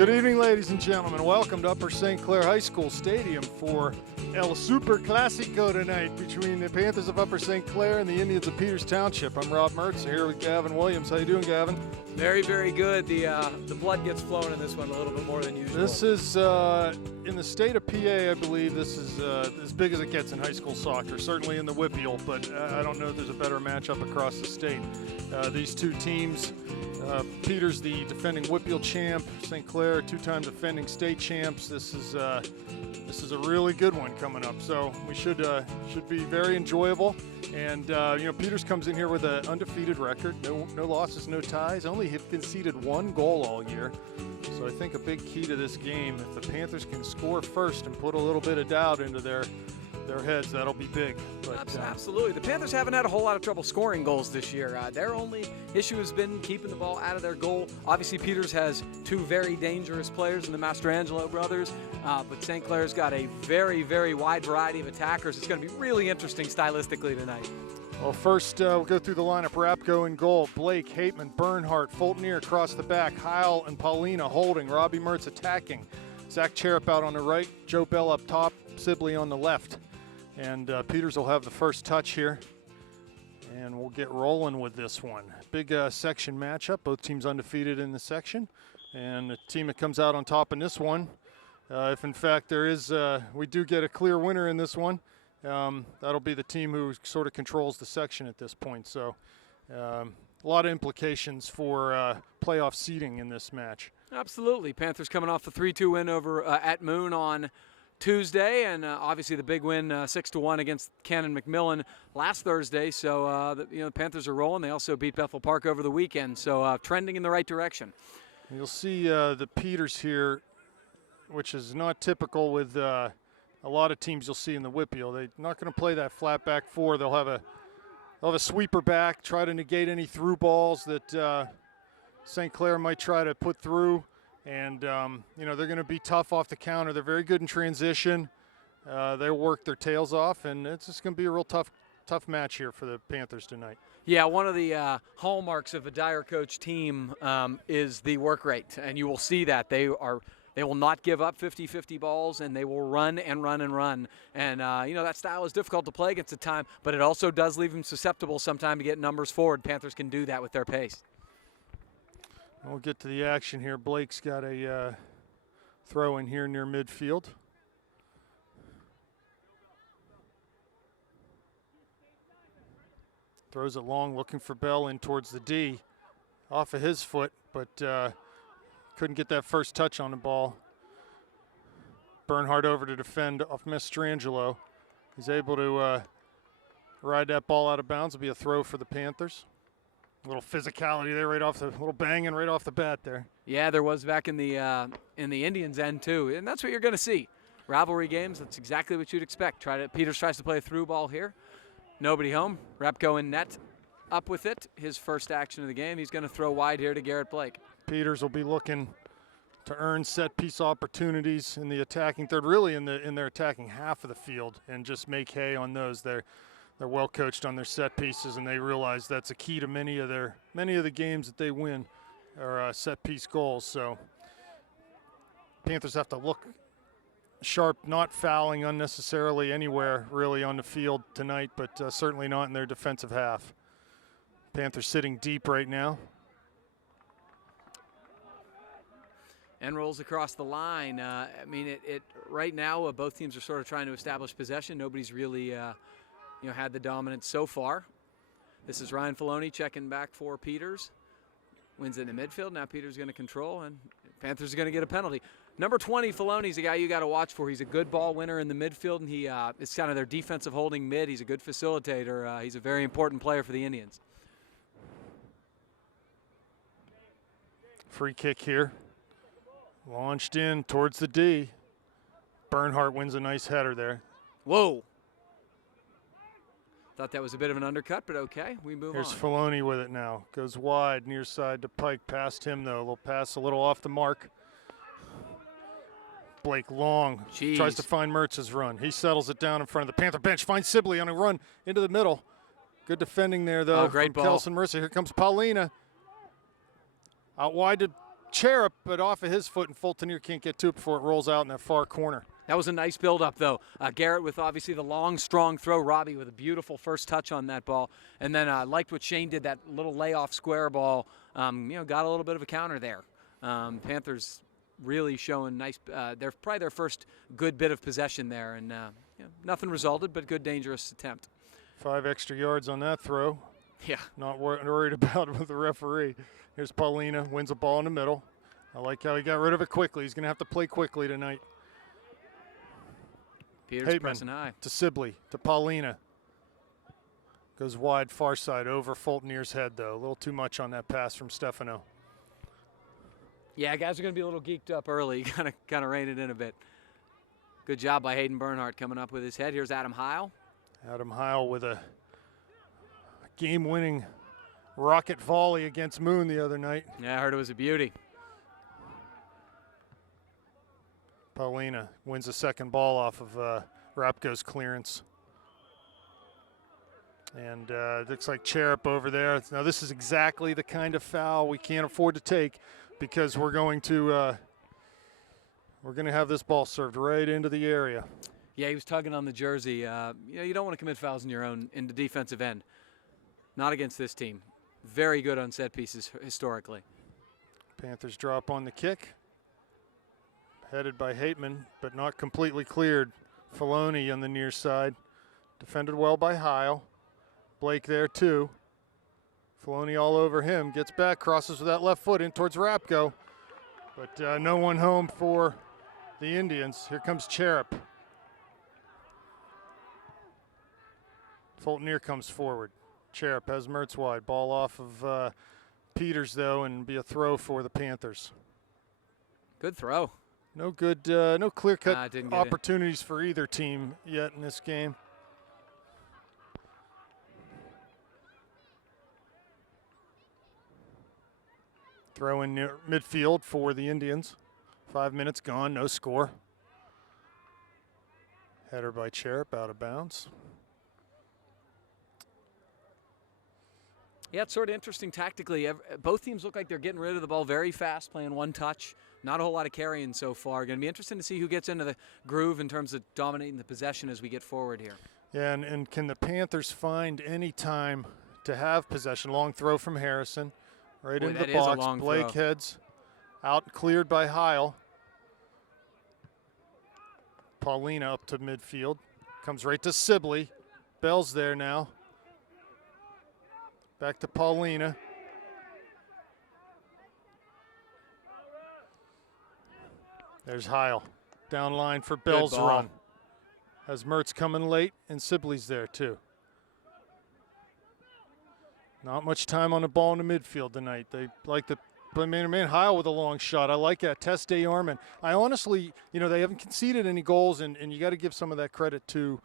Good evening, ladies and gentlemen. Welcome to Upper St. Clair High School Stadium for El Super Clasico tonight between the Panthers of Upper St. Clair and the Indians of Peters Township. I'm Rob Mertz here with Gavin Williams. How you doing, Gavin? Very, very good. The blood gets flowing in this one a little bit more than usual. This is, in the state of PA, I believe this is as big as it gets in high school soccer, certainly in the Whippeal, but I don't know if there's a better matchup across the state. These two teams, Peters, the defending Whippeal champ, St. Clair, two-time defending state champs. This is a really good one coming up, so we should be very enjoyable. And Peters comes in here with an undefeated record, no losses, no ties. Only have conceded one goal all year. So I think a big key to this game, if the Panthers can score first and put a little bit of doubt into their heads, that'll be big. But, absolutely. The Panthers haven't had a whole lot of trouble scoring goals this year. Their only issue has been keeping the ball out of their goal. Obviously, Peters has two very dangerous players in the Mastrangelo brothers, but St. Clair's got a very, very wide variety of attackers. It's going to be really interesting stylistically tonight. Well, first we'll go through the lineup. Rapko in goal, Blake, Hateman, Bernhardt, Fultonier across the back, Heil and Paulina holding, Robbie Mertz attacking, Zach Cherep out on the right, Joe Bell up top, Sibley on the left. And Peters will have the first touch here, and we'll get rolling with this one. Big section matchup, both teams undefeated in the section, and the team that comes out on top in this one, if in fact there is, we do get a clear winner in this one, that'll be the team who sort of controls the section at this point. So a lot of implications for playoff seeding in this match. Absolutely. Panthers coming off the 3-2 win over at Moon on Tuesday, and obviously the big win 6-1 against Cannon McMillan last Thursday. So the Panthers are rolling. They also beat Bethel Park over the weekend, so trending in the right direction. You'll see the Peters here, which is not typical with a lot of teams you'll see in the Whippeal. They're not going to play that flat back four. They'll have a sweeper back, try to negate any through balls that St. Clair might try to put through. And, they're going to be tough off the counter. They're very good in transition. They'll work their tails off, and it's just going to be a real tough match here for the Panthers tonight. Yeah, one of the hallmarks of a Dyer coach team is the work rate, and you will see that. They will not give up 50-50 balls, and they will run and run and run. And, that style is difficult to play against at time, but it also does leave them susceptible sometime to get numbers forward. Panthers can do that with their pace. We'll get to the action here. Blake's got a throw in here near midfield. Throws it long, looking for Bell in towards the D. Off of his foot, but couldn't get that first touch on the ball. Bernhardt over to defend off Mastrangelo. He's able to ride that ball out of bounds. It'll be a throw for the Panthers. A little physicality there, little banging right off the bat there. Yeah, there was back in the Indians' end too, and that's what you're going to see. Rivalry games, that's exactly what you'd expect. Peters tries to play a through ball here. Nobody home. Rapko in net, up with it. His first action of the game. He's going to throw wide here to Garrett Blake. Peters will be looking to earn set piece opportunities in the attacking third, really in their attacking half of the field, and just make hay on those. They're well coached on their set pieces, and they realize that's a key to many of the games that they win are set piece goals. So Panthers have to look sharp, not fouling unnecessarily anywhere really on the field tonight, but certainly not in their defensive half. Panthers sitting deep right now. And rolls across the line. Right now both teams are sort of trying to establish possession. Nobody's really had the dominance so far. This is Ryan Filoni checking back for Peters. Wins it in the midfield. Now Peters going to control, and Panthers are going to get a penalty. Number 20, Filoni's a guy you got to watch for. He's a good ball winner in the midfield, and he is kind of their defensive holding mid. He's a good facilitator. He's a very important player for the Indians. Free kick here. Launched in towards the D. Bernhardt wins a nice header there. Whoa. Thought that was a bit of an undercut, but okay, we move on. Here's Filoni with it now. Goes wide, near side to Pike. Past him, though. A little pass, a little off the mark. Blake long. Jeez. Tries to find Mertz's run. He settles it down in front of the Panther bench. Finds Sibley on a run into the middle. Good defending there, though. Oh, great ball. Kelson Mercer. Here comes Paulina. Out wide to Cherub, but off of his foot, and Fultoner can't get to it before it rolls out in that far corner. That was a nice build-up, though. Garrett with obviously the long, strong throw. Robbie with a beautiful first touch on that ball. And then I liked what Shane did, that little layoff square ball. Got a little bit of a counter there. Panthers really showing nice. They're probably their first good bit of possession there. And nothing resulted, but good, dangerous attempt. 5 extra yards on that throw. Yeah. Not worried about it with the referee. Here's Paulina, wins the ball in the middle. I like how he got rid of it quickly. He's going to have to play quickly tonight. Peters pressing high. To Sibley, to Paulina. Goes wide, far side, over Fultoner's head, though. A little too much on that pass from Stefano. Yeah, guys are going to be a little geeked up early. Kind of rein it in a bit. Good job by Hayden Bernhardt coming up with his head. Here's Adam Heil. Adam Heil with a game-winning rocket volley against Moon the other night. Yeah, I heard it was a beauty. Paulina wins the second ball off of Rapko's clearance. And looks like Cherub over there. Now this is exactly the kind of foul we can't afford to take, because we're going to have this ball served right into the area. Yeah, he was tugging on the jersey. You don't want to commit fouls in the defensive end. Not against this team. Very good on set pieces historically. Panthers drop on the kick. Headed by Hateman, but not completely cleared. Filoni on the near side. Defended well by Heil. Blake there too. Filoni all over him. Gets back, crosses with that left foot in towards Rapko. But no one home for the Indians. Here comes Cherub. Fultoner comes forward. Cherub has Mertz wide. Ball off of Peters, though, and be a throw for the Panthers. Good throw. No good, no clear-cut opportunities it for either team yet in this game. Throw in near midfield for the Indians. 5 minutes gone, no score. Header by Cherub, out of bounds. Yeah, it's sort of interesting tactically. Both teams look like they're getting rid of the ball very fast, playing one touch. Not a whole lot of carrying so far. Going to be interesting to see who gets into the groove in terms of dominating the possession as we get forward here. Yeah, and can the Panthers find any time to have possession? Long throw from Harrison. Right into the box. Blake heads out, cleared by Heil. Paulina up to midfield. Comes right to Sibley. Bell's there now. Back to Paulina. There's Heil. Down line for Bell's run. Has Mertz coming late, and Sibley's there too. Not much time on the ball in the midfield tonight. They like to play man-to-man. Heil with a long shot. I like that. Tess DeArmond. I honestly, they haven't conceded any goals, and you got to give some of that credit to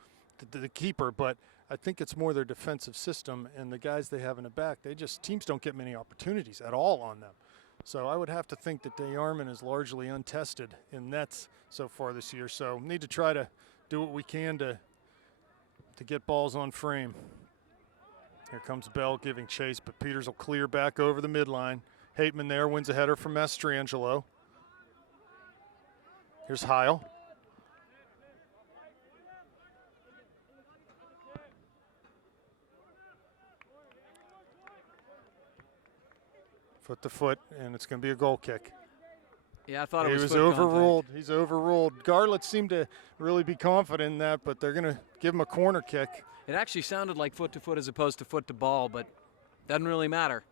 the keeper, but I think it's more their defensive system and the guys they have in the back. Teams don't get many opportunities at all on them. So I would have to think that DeArmond is largely untested in nets so far this year. So need to try to do what we can to get balls on frame. Here comes Bell giving chase, but Peters will clear back over the midline. Hateman there wins a header from Mastrangelo. Here's Heil. Foot to foot, and it's going to be a goal kick. Yeah, I thought he was overruled. He's overruled. Garlett seemed to really be confident in that, but they're going to give him a corner kick. It actually sounded like foot to foot as opposed to foot to ball, but doesn't really matter.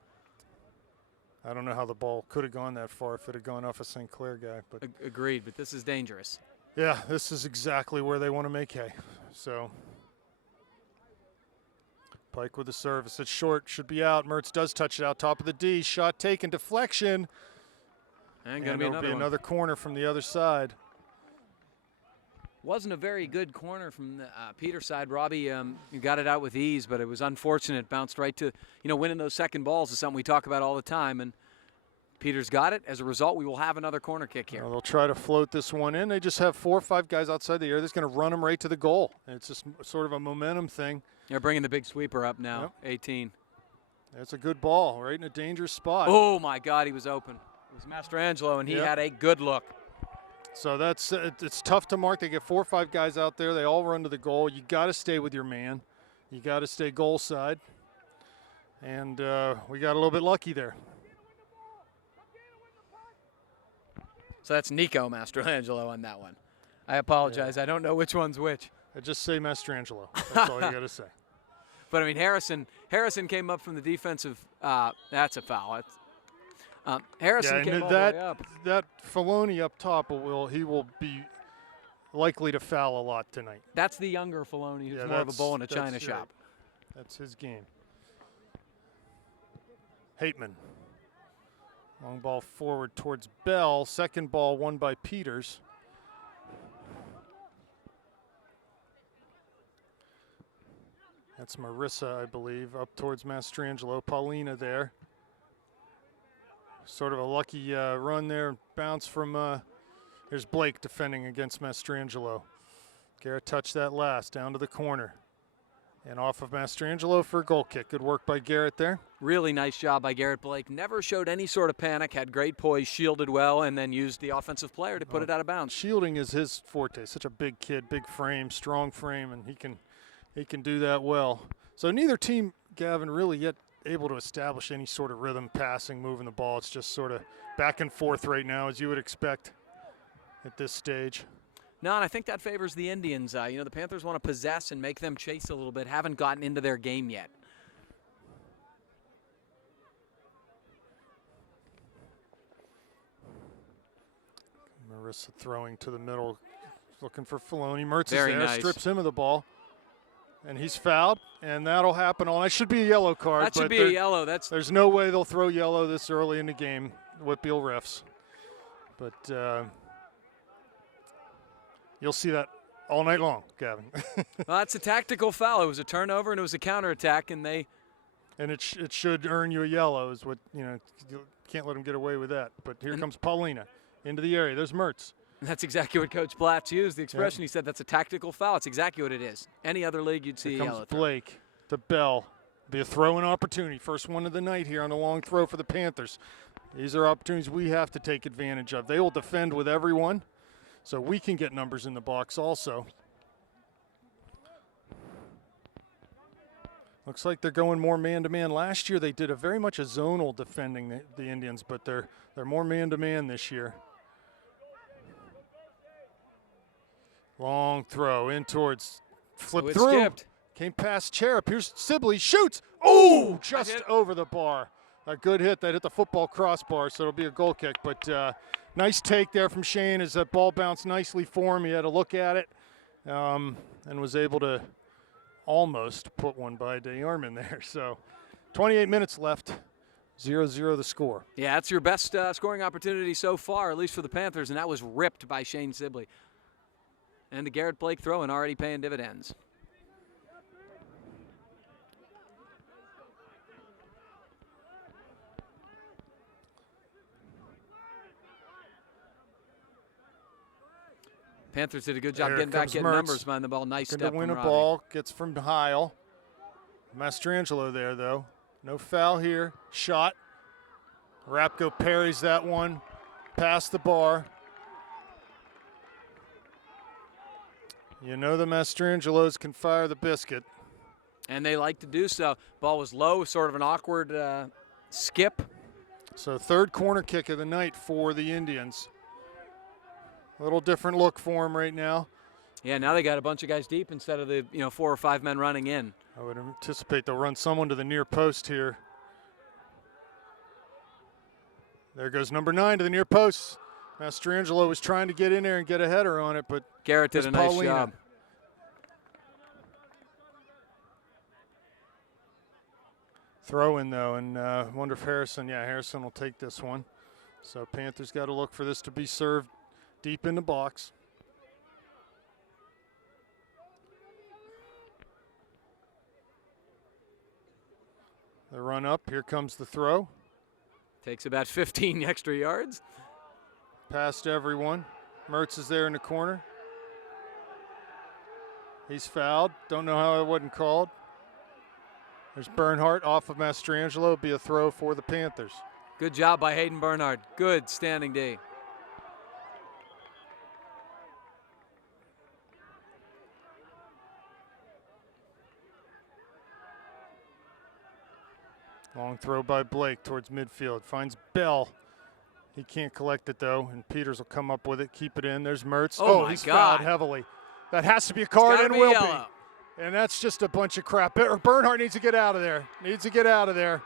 I don't know how the ball could have gone that far if it had gone off a St. Clair guy. But agreed, but this is dangerous. Yeah, this is exactly where they want to make hay. So Pike with the service. It's short, should be out. Mertz does touch it out, top of the D. Shot taken, deflection. And going to be another corner from the other side. Wasn't a very good corner from the Peters side. Robbie got it out with ease, but it was unfortunate. Bounced right to, winning those second balls is something we talk about all the time. And Peters got it. As a result, we will have another corner kick here. Well, they'll try to float this one in. They just have 4 or 5 guys outside the area that's going to run them right to the goal. And it's just sort of a momentum thing. They're bringing the big sweeper up now, 18. That's a good ball, right in a dangerous spot. Oh, my God, he was open. It was Mastrangelo, and he Yep. had a good look. So it's tough to mark. They get 4 or 5 guys out there. They all run to the goal. You got to stay with your man. You got to stay goal side. And we got a little bit lucky there. So that's Nico Mastrangelo on that one. I apologize. I don't know which one's which. I just say Mastrangelo. That's all you got to say. But I mean, Harrison came up from the defensive. That's a foul. Harrison came all the way up. That Filoni up top he will be likely to foul a lot tonight. That's the younger Filoni who's more of a bull in a china shop. That's his game. Hateman. Long ball forward towards Bell. Second ball won by Peters. That's Marissa, I believe, up towards Mastrangelo. Paulina there. Sort of a lucky run there. Bounce from, there's Blake defending against Mastrangelo. Garrett touched that last, down to the corner. And off of Mastrangelo for a goal kick. Good work by Garrett there. Really nice job by Garrett Blake. Never showed any sort of panic, had great poise, shielded well, and then used the offensive player to put it out of bounds. Shielding is his forte. Such a big kid, big frame, strong frame, and he can do that well. So neither team, Gavin, really yet able to establish any sort of rhythm, passing, moving the ball. It's just sort of back and forth right now, as you would expect at this stage. No, and I think that favors the Indians. The Panthers want to possess and make them chase a little bit. Haven't gotten into their game yet. Marissa throwing to the middle, looking for Filoni. Mertz Very is there, nice. strips him of the ball. And he's fouled, and that'll happen on. That should be a yellow card. That should be a yellow. There's no way they'll throw yellow this early in the game, Whitfield refs. But you'll see that all night long, Gavin. Well, that's a tactical foul. It was a turnover and it was a counterattack, and they. And it should earn you a yellow. Is what you can't let them get away with that. But here comes Paulina into the area. There's Mertz. That's exactly what Coach Blatz used, the expression. He said that's a tactical foul. It's exactly what it is. Any other league, you'd see Here a comes yellow throw. Blake to Bell. Be a throw-in opportunity. First one of the night here on the long throw for the Panthers. These are opportunities we have to take advantage of. They will defend with everyone, so we can get numbers in the box also. Looks like they're going more man-to-man. Last year they did very much a zonal defending the Indians, but they're more man-to-man this year. Long throw in towards, flip it through. skipped. Came past Cherub. Here's Sibley, shoots. Oh, just over the bar. A good hit. That hit the football crossbar, so it'll be a goal kick. But nice take there from Shane as that ball bounced nicely for him. He had a look at it and was able to almost put one by DeArmond there. So 28 minutes left. 0-0 the score. Yeah, that's your best scoring opportunity so far, at least for the Panthers, and that was ripped by Shane Sibley. And the Garrett Blake throw-in already paying dividends. Panthers did a good job There getting back, getting Mertz. numbers behind the ball. Nice Looking step to win from a Robbie. ball. Gets from Heil. Mastrangelo there, though. No foul here. Shot. Rapko parries that one. Past the bar. You know the Mastrangelos can fire the biscuit. And they like to do so. Ball was low, sort of an awkward skip. So third corner kick of the night for the Indians. A little different look for them right now. Yeah, now they got a bunch of guys deep instead of the 4 or 5 men running in. I would anticipate they'll run someone to the near post here. There goes number 9 to the near post. Mastrangelo was trying to get in there and get a header on it, but Garrett did a nice Paulina. job. Throw in though, and wonder if Harrison will take this one. So Panthers got to look for this to be served deep in the box. The run up, here comes the throw. Takes about 15 extra yards. Past everyone. Mertz is there in the corner. He's fouled. Don't know how it wasn't called. There's Bernhardt off of Mastrangelo. It'll be a throw for the Panthers. Good job by Hayden Bernhardt. Good standing D. Long throw by Blake towards midfield. Finds Bell. He can't collect it, though, and Peters will come up with it, keep it in. There's Mertz. Oh, he's God. fouled heavily. That has to be a card and will yellow. be. And that's just a bunch of crap. Bernhardt needs to get out of there. Needs to get out of there.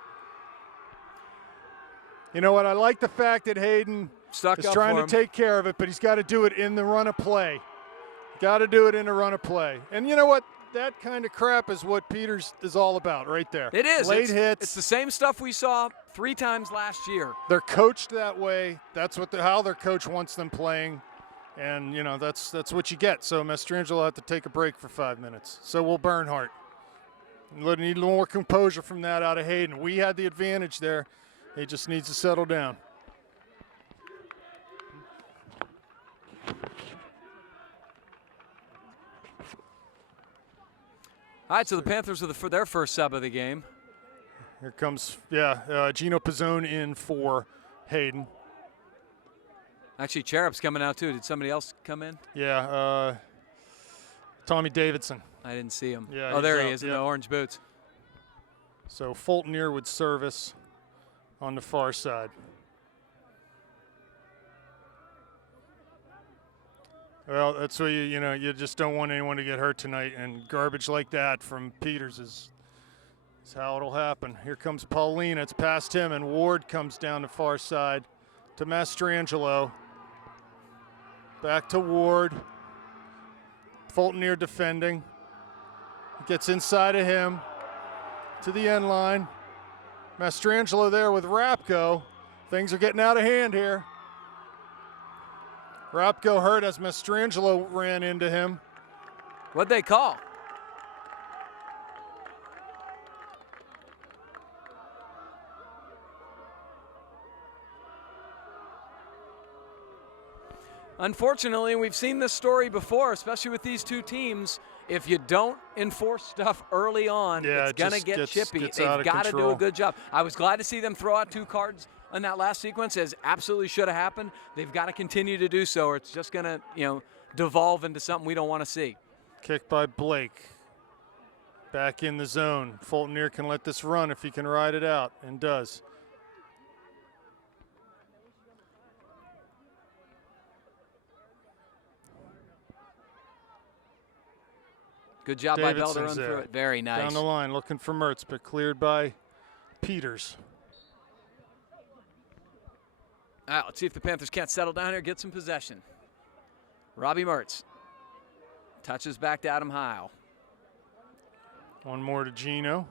You know what? I like the fact that Hayden Stuck is up trying for to him. take care of it, but he's got to do it in the run of play. Got to do it in the run of play. And you know what? That kind of crap is what Peters is all about right there. It is. Late hits. It's the same stuff we saw 3 times last year. They're coached that way. That's how their coach wants them playing. And, you know, that's what you get. So Mastrangelo will have to take a break for 5 minutes. So will Bernhardt. Need a little more composure from that out of Hayden. We had the advantage there. He just needs to settle down. All right, so the Panthers are for their first sub of the game. Here comes, Gino Pizzone in for Hayden. Actually, Cherup's coming out too. Did somebody else come in? Yeah, Tommy Davidson. I didn't see him. Yeah, oh, there he's he out, is in yep. the orange boots. So Fulton would service on the far side. Well, that's what you just don't want anyone to get hurt tonight, and garbage like that from Peters is how it'll happen. Here comes Paulina. It's past him, and Ward comes down the far side to Mastrangelo. Back to Ward. Fulton defending. Gets inside of him to the end line. Mastrangelo there with Rapko. Things are getting out of hand here. Rapko hurt as Mastrangelo ran into him. What'd they call? Unfortunately, we've seen this story before, especially with these two teams. If you don't enforce stuff early on, it's going to get chippy. They've got to do a good job. I was glad to see them throw out 2 cards on that last sequence, as absolutely should have happened. They've got to continue to do so, or it's just going to, devolve into something we don't want to see. Kick by Blake. Back in the zone. Fulton can let this run if he can ride it out, and does. Good job by Bell to run through it. Very nice. Down the line, looking for Mertz, but cleared by Peters. All right, let's see if the Panthers can't settle down here, get some possession. Robbie Mertz touches back to Adam Heil. One more to Gino.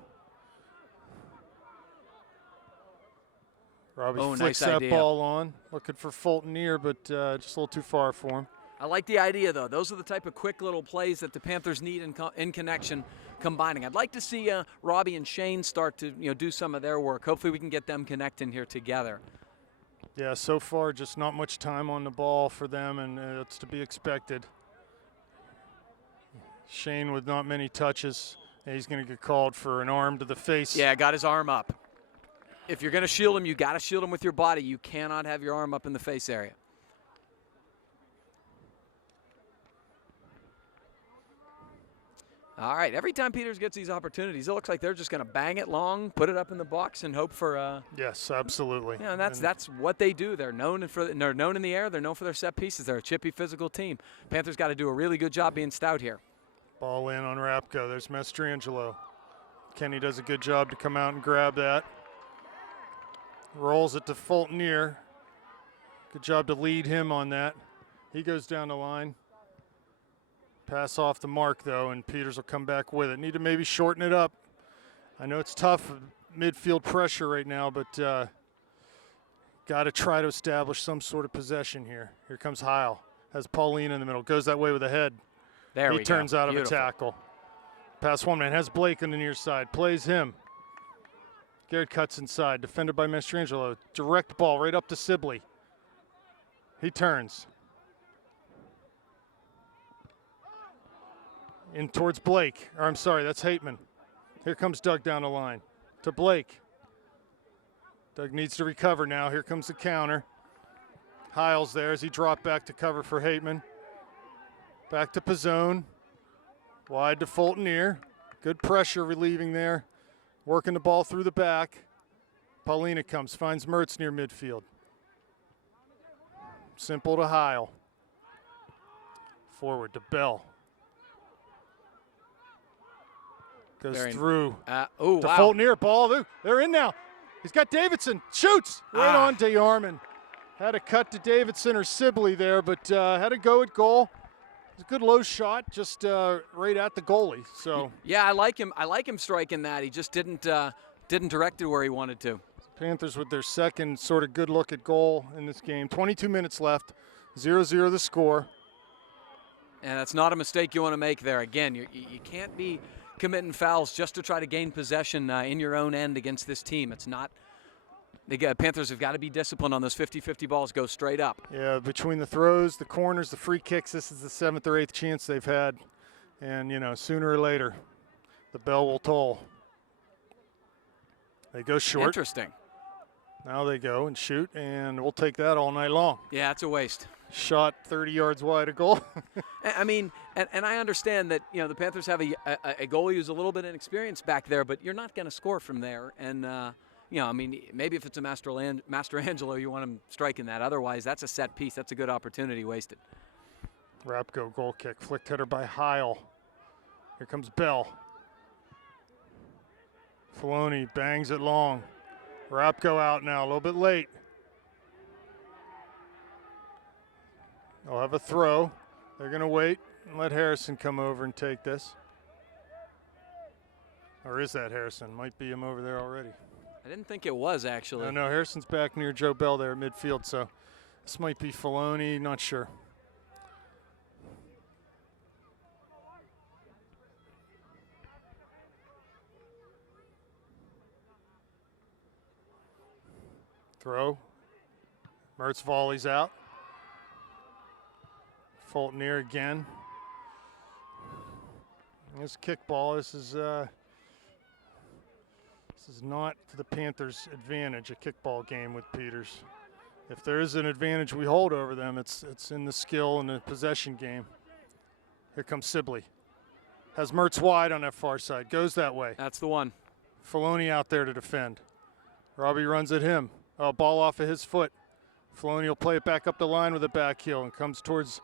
Robbie flicks nice that ball on. Looking for Fulton but just a little too far for him. I like the idea, though. Those are the type of quick little plays that the Panthers need in connection, combining. I'd like to see Robbie and Shane start to do some of their work. Hopefully we can get them connecting here together. Yeah, so far just not much time on the ball for them, and it's to be expected. Shane with not many touches. He's going to get called for an arm to the face. Yeah, got his arm up. If you're going to shield him, you got to shield him with your body. You cannot have your arm up in the face area. All right, every time Peters gets these opportunities, it looks like they're just going to bang it long, put it up in the box, and hope for. Yes, absolutely. Yeah, and that's what they do. They're known they're known in the air. They're known for their set pieces. They're a chippy, physical team. Panthers got to do a really good job being stout here. Ball in on Rapko. There's Mastrangelo. Kenny does a good job to come out and grab that. Rolls it to Fulton. Good job to lead him on that. He goes down the line. Pass off the mark, though, and Peters will come back with it. Need to maybe shorten it up. I know it's tough midfield pressure right now, but got to try to establish some sort of possession here. Here comes Heil. Has Paulina in the middle. Goes that way with a head. There we go. He turns out of a Beautiful. tackle. Pass one man. Has Blake on the near side. Plays him. Garrett cuts inside. Defended by Mastrangelo. Direct ball right up to Sibley. He turns. In towards Blake. Or I'm sorry, that's Hateman. Here comes Doug down the line. To Blake. Doug needs to recover now. Here comes the counter. Hiles there as he dropped back to cover for Hateman. Back to Pizzone. Wide to Fultoneer. Good pressure relieving there. Working the ball through the back. Paulina comes, finds Mertz near midfield. Simple to Heil. Forward to Bell. Goes through to Fultoneer. Ball. They're in now. He's got Davidson. Shoots right on DeArmond. Had a cut to Davidson or Sibley there, but had a go at goal. It was a good low shot, just right at the goalie. So yeah, I like him. I like him striking that. He just didn't direct it where he wanted to. Panthers with their second sort of good look at goal in this game. 22 minutes left. 0-0 the score. And that's not a mistake you want to make there. Again, you can't be committing fouls just to try to gain possession in your own end against this team. It's not. The Panthers have got to be disciplined on those 50-50 balls. Go straight up. Yeah, between the throws, the corners, the free kicks, this is the 7th or 8th chance they've had. And, sooner or later, the bell will toll. They go short. Interesting. Now they go and shoot, and we'll take that all night long. Yeah, it's a waste. Shot 30 yards wide of goal. I mean, and I understand that, the Panthers have a goalie who's a little bit inexperienced back there, but you're not going to score from there. And, maybe if it's a Mastrangelo, you want him striking that. Otherwise, that's a set piece. That's a good opportunity wasted. Rapko goal kick, flicked header by Heil. Here comes Bell. Filoni bangs it long. Rapko out now, a little bit late. They'll have a throw. They're going to wait and let Harrison come over and take this. Or is that Harrison? Might be him over there already. I didn't think it was, actually. No, Harrison's back near Joe Bell there at midfield, so this might be Filoni, not sure. Throw. Mertz volleys out. Fultoneer again. This kickball, this is not to the Panthers' advantage, a kickball game with Peters. If there is an advantage we hold over them, it's in the skill and the possession game. Here comes Sibley. Has Mertz wide on that far side. Goes that way. That's the one. Filoni out there to defend. Robbie runs at him. Oh, ball off of his foot. Filoni will play it back up the line with a back heel and comes towards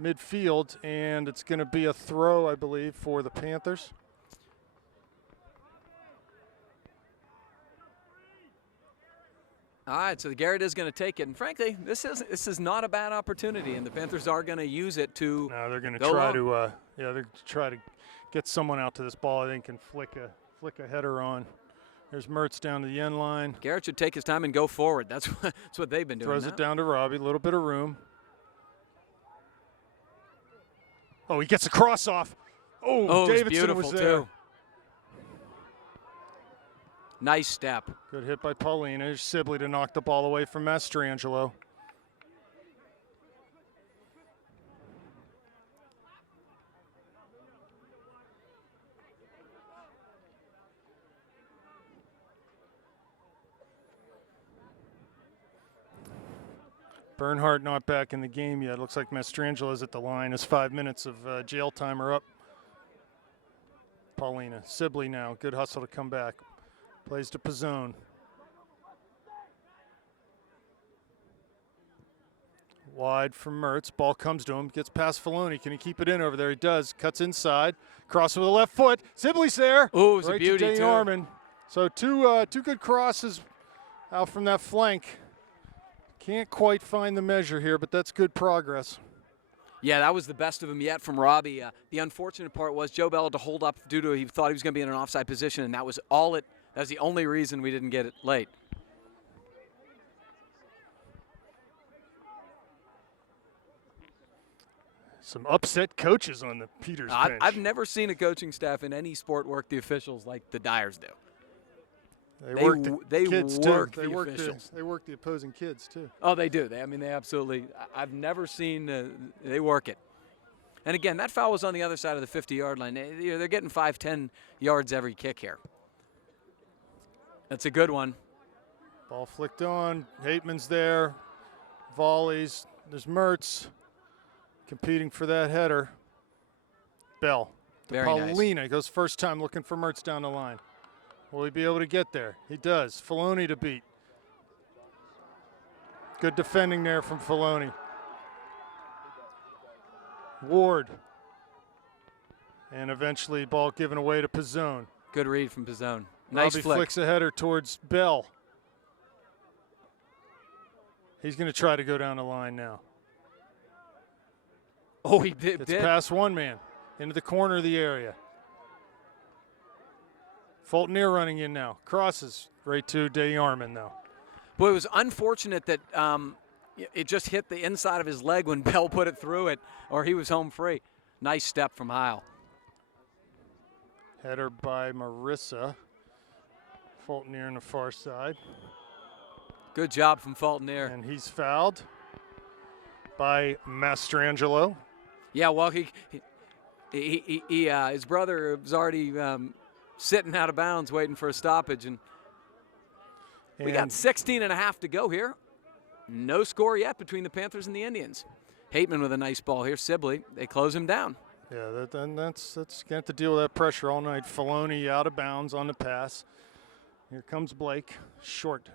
midfield, and it's going to be a throw, I believe, for the Panthers. All right, so the Garrett is going to take it, and frankly, this is not a bad opportunity, and the Panthers are going to use it to. No, they're going to try to they're try to get someone out to this ball. I think can flick a header on. There's Mertz down to the end line. Garrett should take his time and go forward. That's what they've been doing. Throws it down to Robbie. A little bit of room. Oh, he gets a cross off. Oh, Davidson was there. Too. Nice step. Good hit by Paulina. There's Sibley to knock the ball away from Mastrangelo. Bernhardt not back in the game yet. Looks like Mastrangelo's at the line. His 5 minutes of jail time are up. Paulina. Sibley now. Good hustle to come back. Plays to Pizzone. Wide from Mertz. Ball comes to him. Gets past Filoni. Can he keep it in over there? He does. Cuts inside. Cross with the left foot. Sibley's there. Oh, it's right a beauty, to DeArmond. So two good crosses out from that flank. Can't quite find the measure here, but that's good progress. Yeah, that was the best of him yet from Robbie. The unfortunate part was Joe Bell had to hold up due to he thought he was going to be in an offside position, and that was the only reason we didn't get it late. Some upset coaches on the Peters bench. I've never seen a coaching staff in any sport work the officials like the Dyers do. They work the kids too. They work the opposing kids too. Oh, they do. They absolutely. I've never seen. They work it. And again, that foul was on the other side of the 50-yard line. They're getting 5-10 yards every kick here. That's a good one. Ball Ball flicked on. Hateman's there. Volleys. There's Mertz competing for that header. Bell to Very Paulina. nice. He goes first time looking for Mertz down the line. Will he be able to get there? He does. Filoni to beat. Good defending there from Filoni. Ward. And eventually ball given away to Pizzone. Good read from Pizzone. Nice Robbie flick. flicks a header towards Bell. He's going to try to go down the line now. Oh, he did. It's past one man into the corner of the area. Fultoner running in now. Crosses right to DeArmond though. Boy, it was unfortunate that it just hit the inside of his leg when Bell put it through it, or he was home free. Nice step from Heil. Header by Marissa. Fultoner on the far side. Good job from Fultoner. And he's fouled by Mastrangelo. Yeah, well, his brother was already sitting out of bounds waiting for a stoppage. And we got 16 and a half to go here. No score yet between the Panthers and the Indians. Hateman with a nice ball here. Sibley, they close him down. Yeah, that's going to have to deal with that pressure all night. Filoni out of bounds on the pass. Here comes Blake. Short.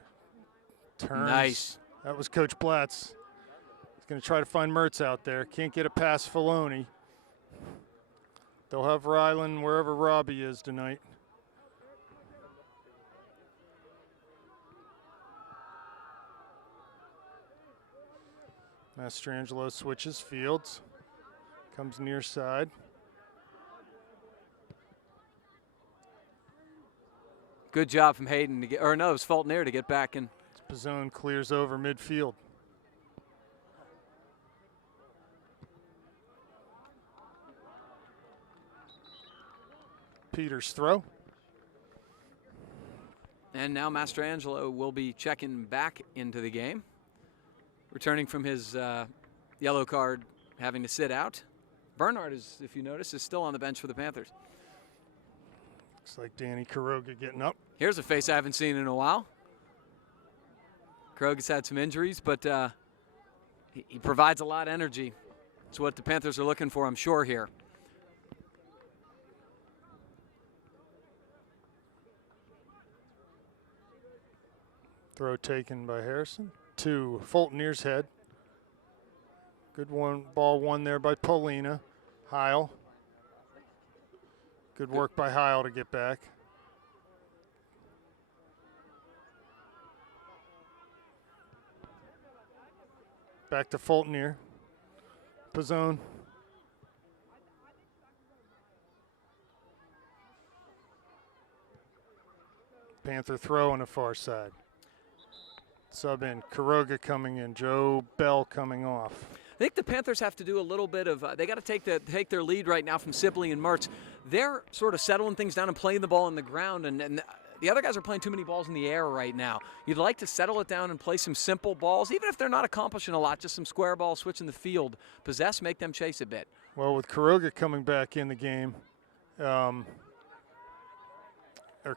Turns. Nice. That was Coach Blatz. He's going to try to find Mertz out there. Can't get it past Filoni. They'll have Ryland wherever Robbie is tonight. Mastrangelo switches fields. Comes near side. Good job from Hayden to get, or no, it was Fultoner to get back in. Pizzone clears over midfield. Peters throw. And now Mastrangelo will be checking back into the game. Returning from his yellow card, having to sit out. Bernhardt, is, if you notice, is still on the bench for the Panthers. Looks like Danny Kuroga getting up. Here's a face I haven't seen in a while. Kuroga's had some injuries, but he provides a lot of energy. It's what the Panthers are looking for, I'm sure, here. Throw taken by Harrison to Fultoner's head. Good one, ball won there by Paulina. Heil. Good work by Heil to get back. Back to Fultoner. Pizzone. Panther throw on the far side. Sub in. Kuroga coming in. Joe Bell coming off. I think the Panthers have to do a little bit of, they got to take their lead right now from Sibley and Mertz. They're sort of settling things down and playing the ball on the ground, and the other guys are playing too many balls in the air right now. You'd like to settle it down and play some simple balls, even if they're not accomplishing a lot, just some square balls, switching the field. Possess, make them chase a bit. Well, with Kuroga coming back in the game, or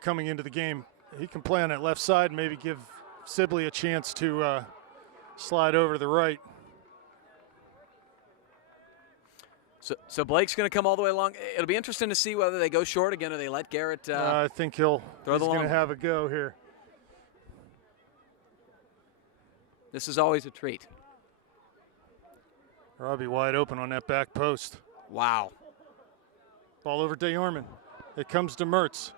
coming into the game, he can play on that left side and maybe give Sibley a chance to slide over to the right. So Blake's going to come all the way along. It'll be interesting to see whether they go short again or they let Garrett I think he's going to have a go here. This is always a treat. Robbie wide open on that back post. Wow. Ball over DeArmond. It comes to Mertz.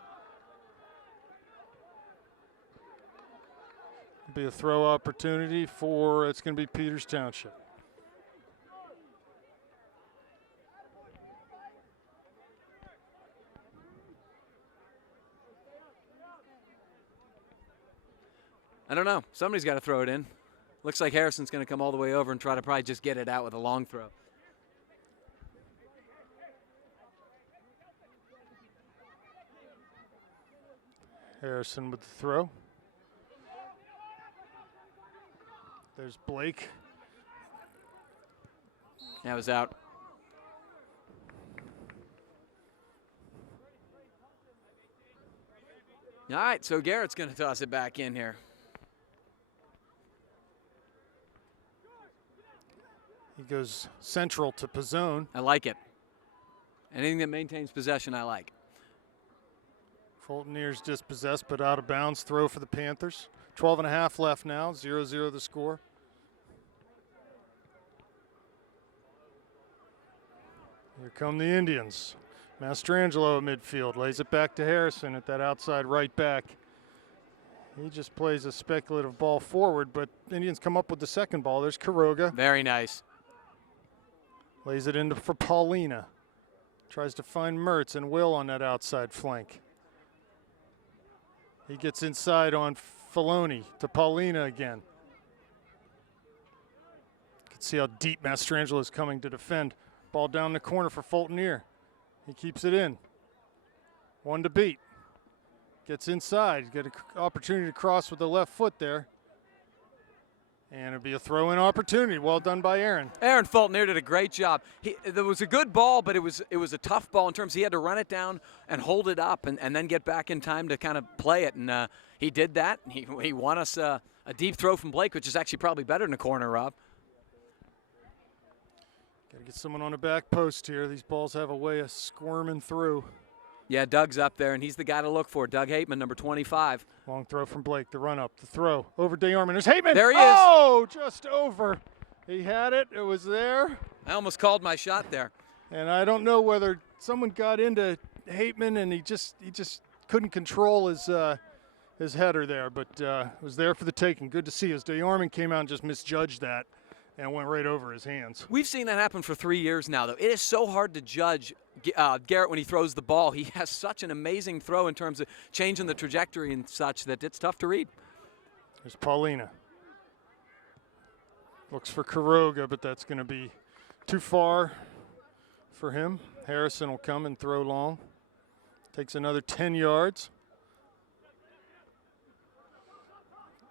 Be a throw opportunity for, it's going to be Peters Township. I don't know. Somebody's got to throw it in. Looks like Harrison's going to come all the way over and try to probably just get it out with a long throw. Harrison with the throw. There's Blake. That was out. All right, so Garrett's going to toss it back in here. He goes central to Pizzone. I like it. Anything that maintains possession, I like. Fulton Ears dispossessed, but out of bounds. Throw for the Panthers. 12.5 left now. 0-0 the score. Here come the Indians. Mastrangelo at midfield. Lays it back to Harrison at that outside right back. He just plays a speculative ball forward, but Indians come up with the second ball. There's Quiroga. Very nice. Lays it into for Paulina. Tries to find Mertz and Will on that outside flank. He gets inside on Filoni to Paulina again. You can see how deep Mastrangelo is coming to defend. Ball down the corner for Fulton Ear. He keeps it in. One to beat. Gets inside. Get an opportunity to cross with the left foot there. And it'll be a throw-in opportunity. Well done by Aaron. Aaron Fulton Ear did a great job. There was a good ball, but it was a tough ball in terms he had to run it down and hold it up and then get back in time to kind of play it. And he did that. He won us a deep throw from Blake, which is actually probably better than a corner, Rob. Got to get someone on the back post here. These balls have a way of squirming through. Yeah, Doug's up there, and he's the guy to look for. Doug Hateman, number 25. Long throw from Blake. The run up, the throw over DeArmond. There's Hateman. There he is. Oh, just over. He had it. It was there. I almost called my shot there. And I don't know whether someone got into Hateman and he just couldn't control his header there, but it was there for the taking. Good to see as DeArmond came out and just misjudged that and went right over his hands. We've seen that happen for 3 years now, though. It is so hard to judge Garrett when he throws the ball. He has such an amazing throw in terms of changing the trajectory and such that it's tough to read. There's Paulina. Looks for Quiroga, but that's going to be too far for him. Harrison will come and throw long. Takes another 10 yards.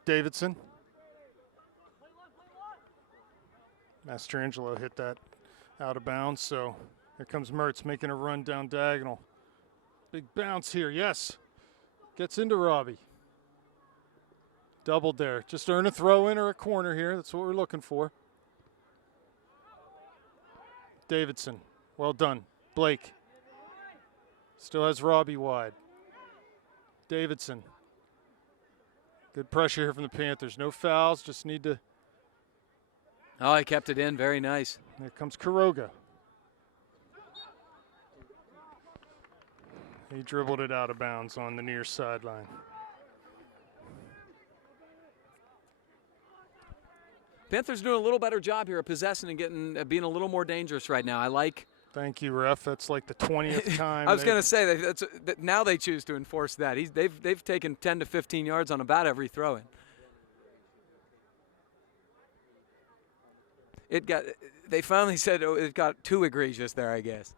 Davidson. Mastrangelo hit that out of bounds, so here comes Mertz making a run down diagonal. Big bounce here, yes. Gets into Robbie. Doubled there. Just earn a throw in or a corner here. That's what we're looking for. Davidson, well done. Blake still has Robbie wide. Davidson. Good pressure here from the Panthers. No fouls, just need to. Oh, he kept it in. Very nice. Here comes Quiroga. He dribbled it out of bounds on the near sideline. Panthers doing a little better job here of possessing and being a little more dangerous right now. I like. Thank you, ref. That's like the 20th time. I was going to say that now they choose to enforce that. They've taken 10 to 15 yards on about every throw-in. They finally said it got too egregious there, I guess.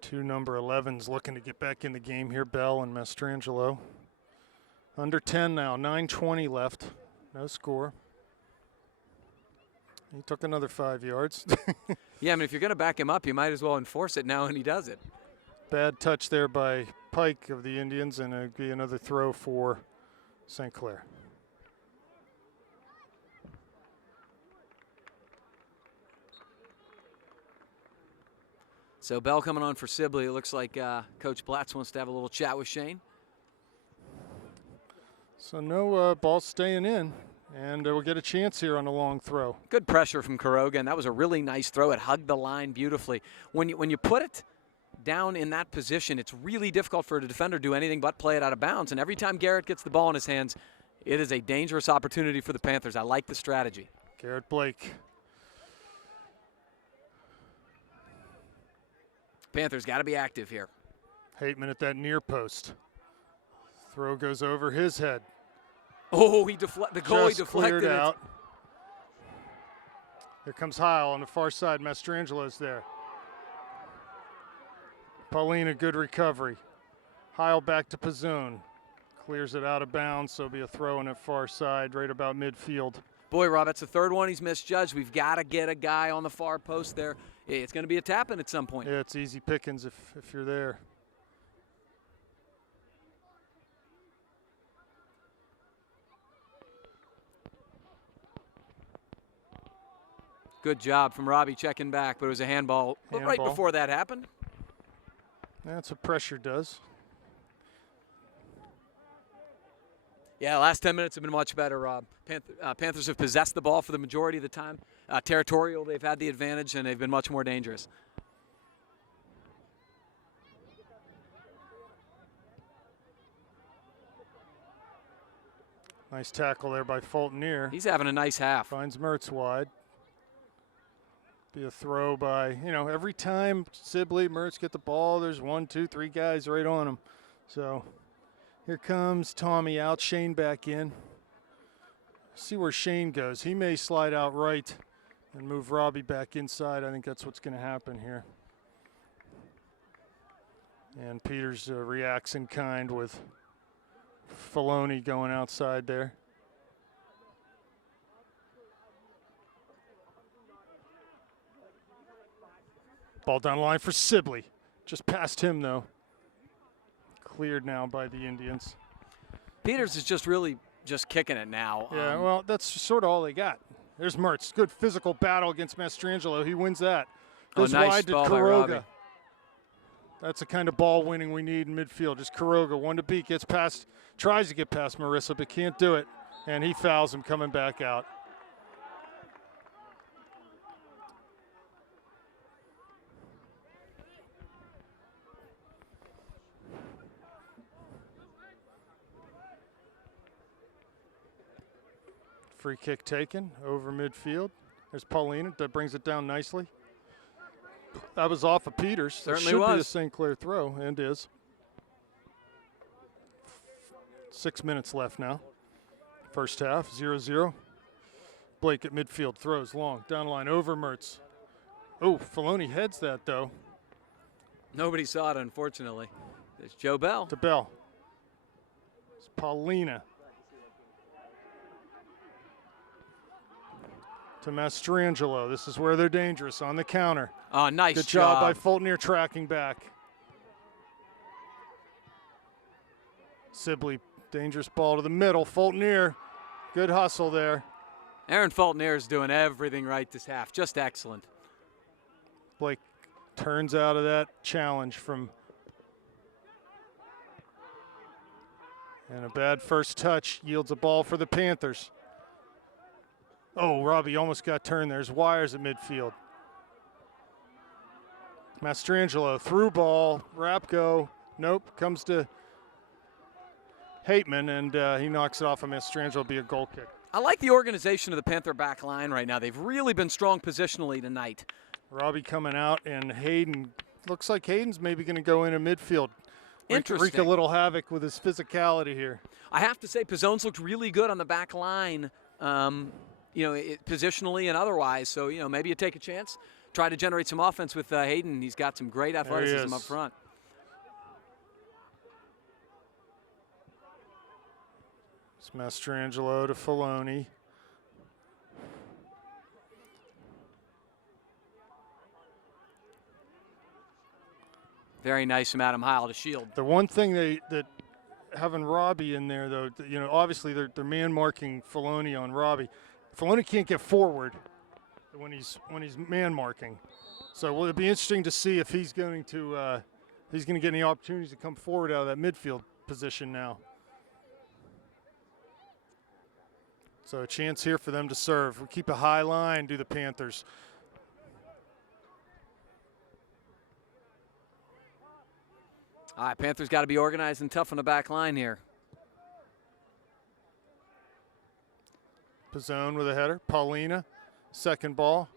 Two number 11s looking to get back in the game here, Bell and Mastrangelo. Under 10 now, 9:20 left, no score. He took another 5 yards. Yeah, I mean, if you're going to back him up, you might as well enforce it now, and he does it. Bad touch there by Pike of the Indians, and it'd be another throw for St. Clair. So Bell coming on for Sibley. It looks like Coach Blatz wants to have a little chat with Shane. So no ball staying in, and we'll get a chance here on a long throw. Good pressure from Quiroga, and that was a really nice throw. It hugged the line beautifully. When you put it down in that position, it's really difficult for a defender to do anything but play it out of bounds. And every time Garrett gets the ball in his hands, it is a dangerous opportunity for the Panthers. I like the strategy. Garrett Blake. Panthers got to be active here. Hateman at that near post. Throw goes over his head. Oh, the goalie Just deflected cleared it. out. Here comes Heil on the far side. Mastrangelo's there. Paulina, good recovery. Heil back to Pizzone. Clears it out of bounds, so it'll be a throw on that far side, right about midfield. Boy, Rob, that's the third one he's misjudged. We've got to get a guy on the far post there. It's going to be a tap-in at some point. Yeah, it's easy pickings if you're there. Good job from Robbie checking back, but it was a handball. But right Handball. before that happened. That's what pressure does. Yeah, last 10 minutes have been much better, Rob. Panthers have possessed the ball for the majority of the time. Territorial, they've had the advantage, and they've been much more dangerous. Nice tackle there by Fulton-Near. He's having a nice half. Finds Mertz wide. Be a throw by, every time Sibley, Mertz get the ball, there's 1, 2, 3 guys right on him. So here comes Tommy out, Shane back in. See where Shane goes. He may slide out right and move Robbie back inside. I think that's what's going to happen here. And Peters reacts in kind with Filoni going outside there. Ball down the line for Sibley. Just past him, though. Cleared now by the Indians. Peters is just really just kicking it now. Yeah, well, that's sort of all they got. There's Mertz. Good physical battle against Mastrangelo. He wins that. Goes nice wide to ball by Robbie. Kuroga. That's the kind of ball winning we need in midfield. Just Kuroga, one to beat, gets past, tries to get past Marissa, but can't do it. And he fouls him coming back out. Free kick taken over midfield. There's Paulina that brings it down nicely. That was off of Peters. Certainly that should be a was. St. Clair throw, and is. 6 minutes left now. First half, 0-0. Blake at midfield throws long. Down the line over Mertz. Oh, Filoni heads that, though. Nobody saw it, unfortunately. There's Joe Bell. To Bell. It's Paulina. To Mastrangelo. This is where they're dangerous on the counter. Oh, nice Good job by Fulton-Near tracking back. Sibley, dangerous ball to the middle. Fulton-Near, good hustle there. Aaron Fulton-Near is doing everything right this half. Just excellent. Blake turns out of that challenge from. And a bad first touch yields a ball for the Panthers. Oh, Robbie almost got turned. There's Wires at midfield. Mastrangelo, through ball, Rapko, nope, comes to Hateman, and he knocks it off of Mastrangelo. It'll be a goal kick. I like the organization of the Panther back line right now. They've really been strong positionally tonight. Robbie coming out, and Hayden, looks like Hayden's maybe going to go into midfield. Interesting. Wreak a little havoc with his physicality here. I have to say, Pizzone's looked really good on the back line, positionally and otherwise. So, maybe you take a chance, try to generate some offense with Hayden. He's got some great athleticism up front. It's Mastrangelo to Filoni. Very nice from Adam Heil to shield. The one thing that having Robbie in there, though, obviously they're man marking Filoni on Robbie. Filoni can't get forward when he's man marking. So will it be interesting to see if he's going to get any opportunities to come forward out of that midfield position now. So a chance here for them to serve. We keep a high line, do the Panthers. All right, Panthers got to be organized and tough on the back line here. Pizzone with a header. Paulina, second ball.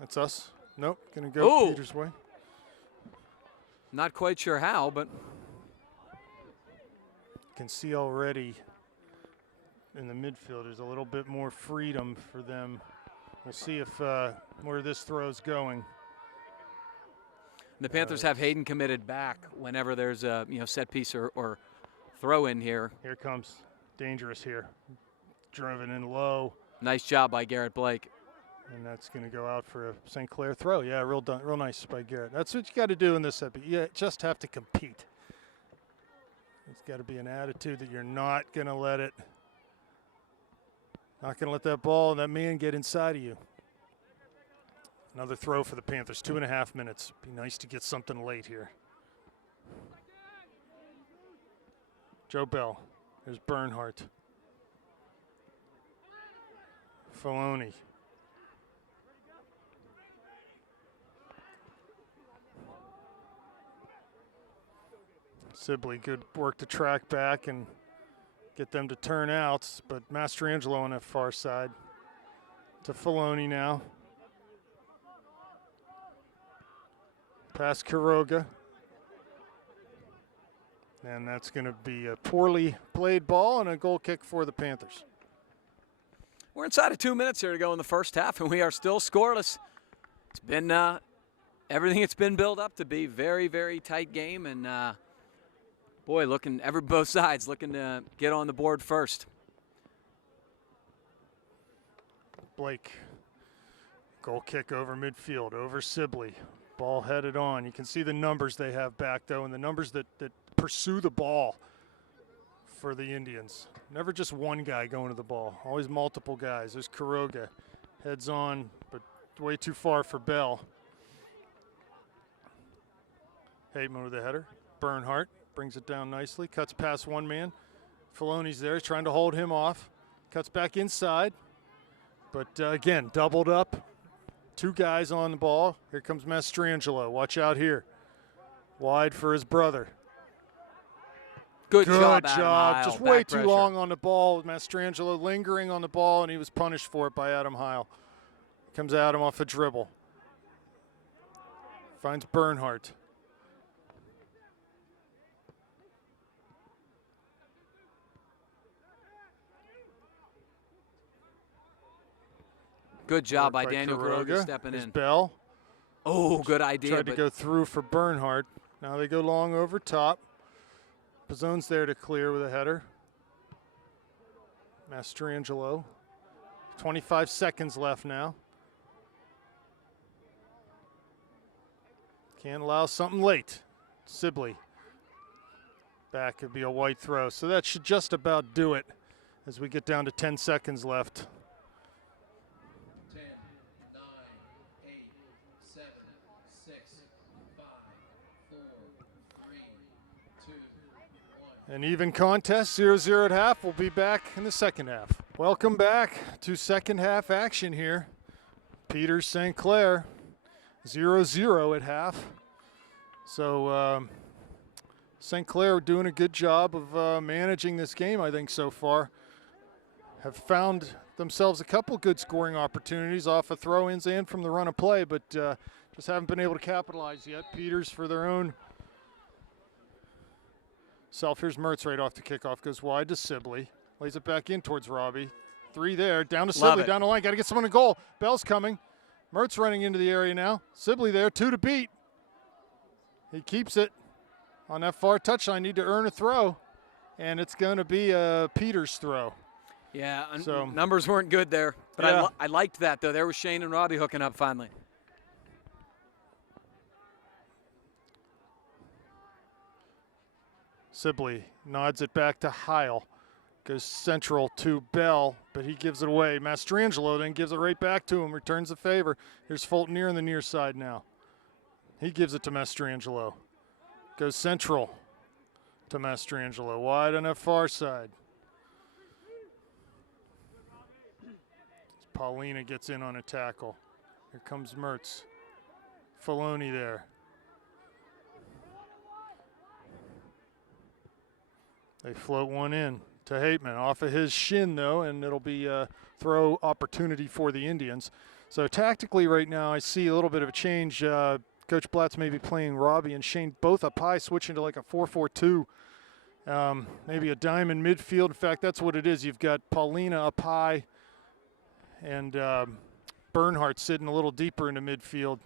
That's us. Nope, going to go Peters' way. Not quite sure how, but. Can see already in the midfield there's a little bit more freedom for them. We'll see if where this throw's going. The Panthers have Hayden committed back whenever there's a set piece or throw in here. Here comes dangerous here. Driven in low. Nice job by Garrett Blake. And that's going to go out for a St. Clair throw. Yeah, real nice by Garrett. That's what you got to do in this epi. You just have to compete. got to be an attitude that you're not going to let it, not going to let that ball and that man get inside of you. Another throw for the Panthers, 2.5 minutes. Be nice to get something late here. Joe Bell, there's Bernhardt. Filoni. Sibley, good work to track back and get them to turn out, but Mastrangelo on that far side. To Filoni now. Past Quiroga. And that's going to be a poorly played ball and a goal kick for the Panthers. We're inside of 2 minutes here to go in the first half, and we are still scoreless. It's been everything it's been built up to be. Very, very tight game, and boy, both sides looking to get on the board first. Blake, goal kick over midfield, over Sibley. Ball headed on. You can see the numbers they have back, though, and the numbers that pursue the ball for the Indians. Never just one guy going to the ball, always multiple guys. There's Quiroga, heads on, but way too far for Bell. Hateman with the header. Bernhardt brings it down nicely, cuts past one man. Filoni's there, trying to hold him off. Cuts back inside, but again, doubled up. Two guys on the ball. Here comes Mastrangelo. Watch out here. Wide for his brother. Good job. Just way too long on the ball. Mastrangelo lingering on the ball, and he was punished for it by Adam Heil. Comes Adam off a dribble. Finds Bernhardt. Good job by Daniel Quiroga stepping in. Bell. Oh, good idea. Tried to go through for Bernhardt. Now they go long over top. Pizzone's there to clear with a header. Mastrangelo. 25 seconds left now. Can't allow something late. Sibley. Back could be a white throw. So that should just about do it as we get down to 10 seconds left. 10, 9, 8, 7, 6, 5, 4, 3, 2, 1. An even contest, 0-0 at half. We'll be back in the second half. Welcome back to second half action here. Peters St. Clair, 0-0 at half. So St. Clair doing a good job of managing this game, I think, so far. Have found themselves a couple good scoring opportunities off of throw-ins and from the run of play, but just haven't been able to capitalize yet. Peters for their own self. Here's Mertz right off the kickoff, goes wide to Sibley, lays it back in towards Robbie. 3 there, down to Sibley, down the line, got to get someone in goal. Bell's coming. Mertz running into the area now. Sibley there, 2 to beat. He keeps it on that far touchline, need to earn a throw, and it's going to be a Peters throw. Yeah, so numbers weren't good there, but yeah. I liked that, though. There was Shane and Robbie hooking up finally. Sibley nods it back to Heil. Goes central to Bell, but he gives it away. Mastrangelo then gives it right back to him, returns the favor. Here's Fulton near on the near side now. He gives it to Mastrangelo. Goes central to Mastrangelo, wide on that far side. Paulina gets in on a tackle. Here comes Mertz. Filoni there. They float one in to Hateman off of his shin, though, and it'll be a throw opportunity for the Indians. So tactically right now I see a little bit of a change. Coach Blatt's maybe playing Robbie and Shane both up high, switching to like a 4-4-2. Maybe a diamond midfield. In fact, that's what it is. You've got Paulina up high and Bernhardt sitting a little deeper into midfield.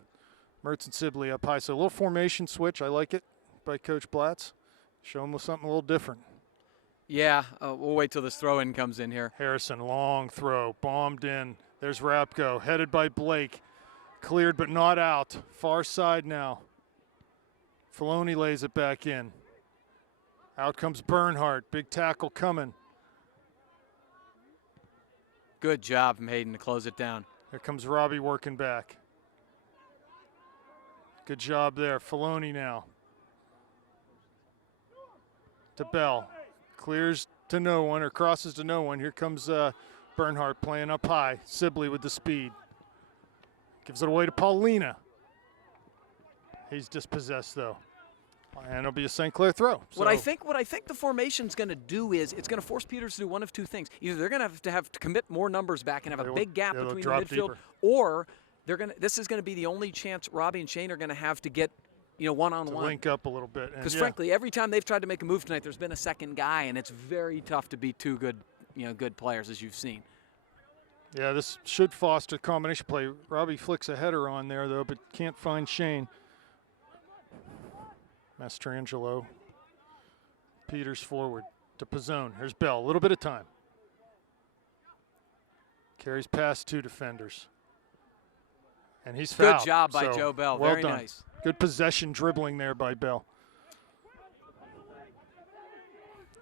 Mertz and Sibley up high. So a little formation switch. I like it by Coach Blatz. Show them something a little different. Yeah, we'll wait till this throw-in comes in here. Harrison, long throw, bombed in. There's Rapko, headed by Blake. Cleared but not out. Far side now. Filoni lays it back in. Out comes Bernhardt. Big tackle coming. Good job from Hayden to close it down. Here comes Robbie working back. Good job there. Filoni now. To Bell. Clears to no one or crosses to no one. Here comes Bernhardt playing up high. Sibley with the speed. Gives it away to Paulina. He's dispossessed though. And it'll be a St. Clair throw. What I think the formation's going to do is it's going to force Peters to do one of two things. Either they're going to have to commit more numbers back and have a big gap between the midfield, deeper. or this is going to be the only chance Robbie and Shane are going to have to get, one-on-one. Link up a little bit. Because frankly, every time they've tried to make a move tonight, there's been a second guy, and it's very tough to beat two good, good players, as you've seen. Yeah, this should foster combination play. Robbie flicks a header on there, though, but can't find Shane. Mastrangelo. Peters forward to Pizzone. Here's Bell. A little bit of time. Carries past two defenders. And he's fouled. Good job by Joe Bell. Well Very done. nice. Good possession dribbling there by Bell.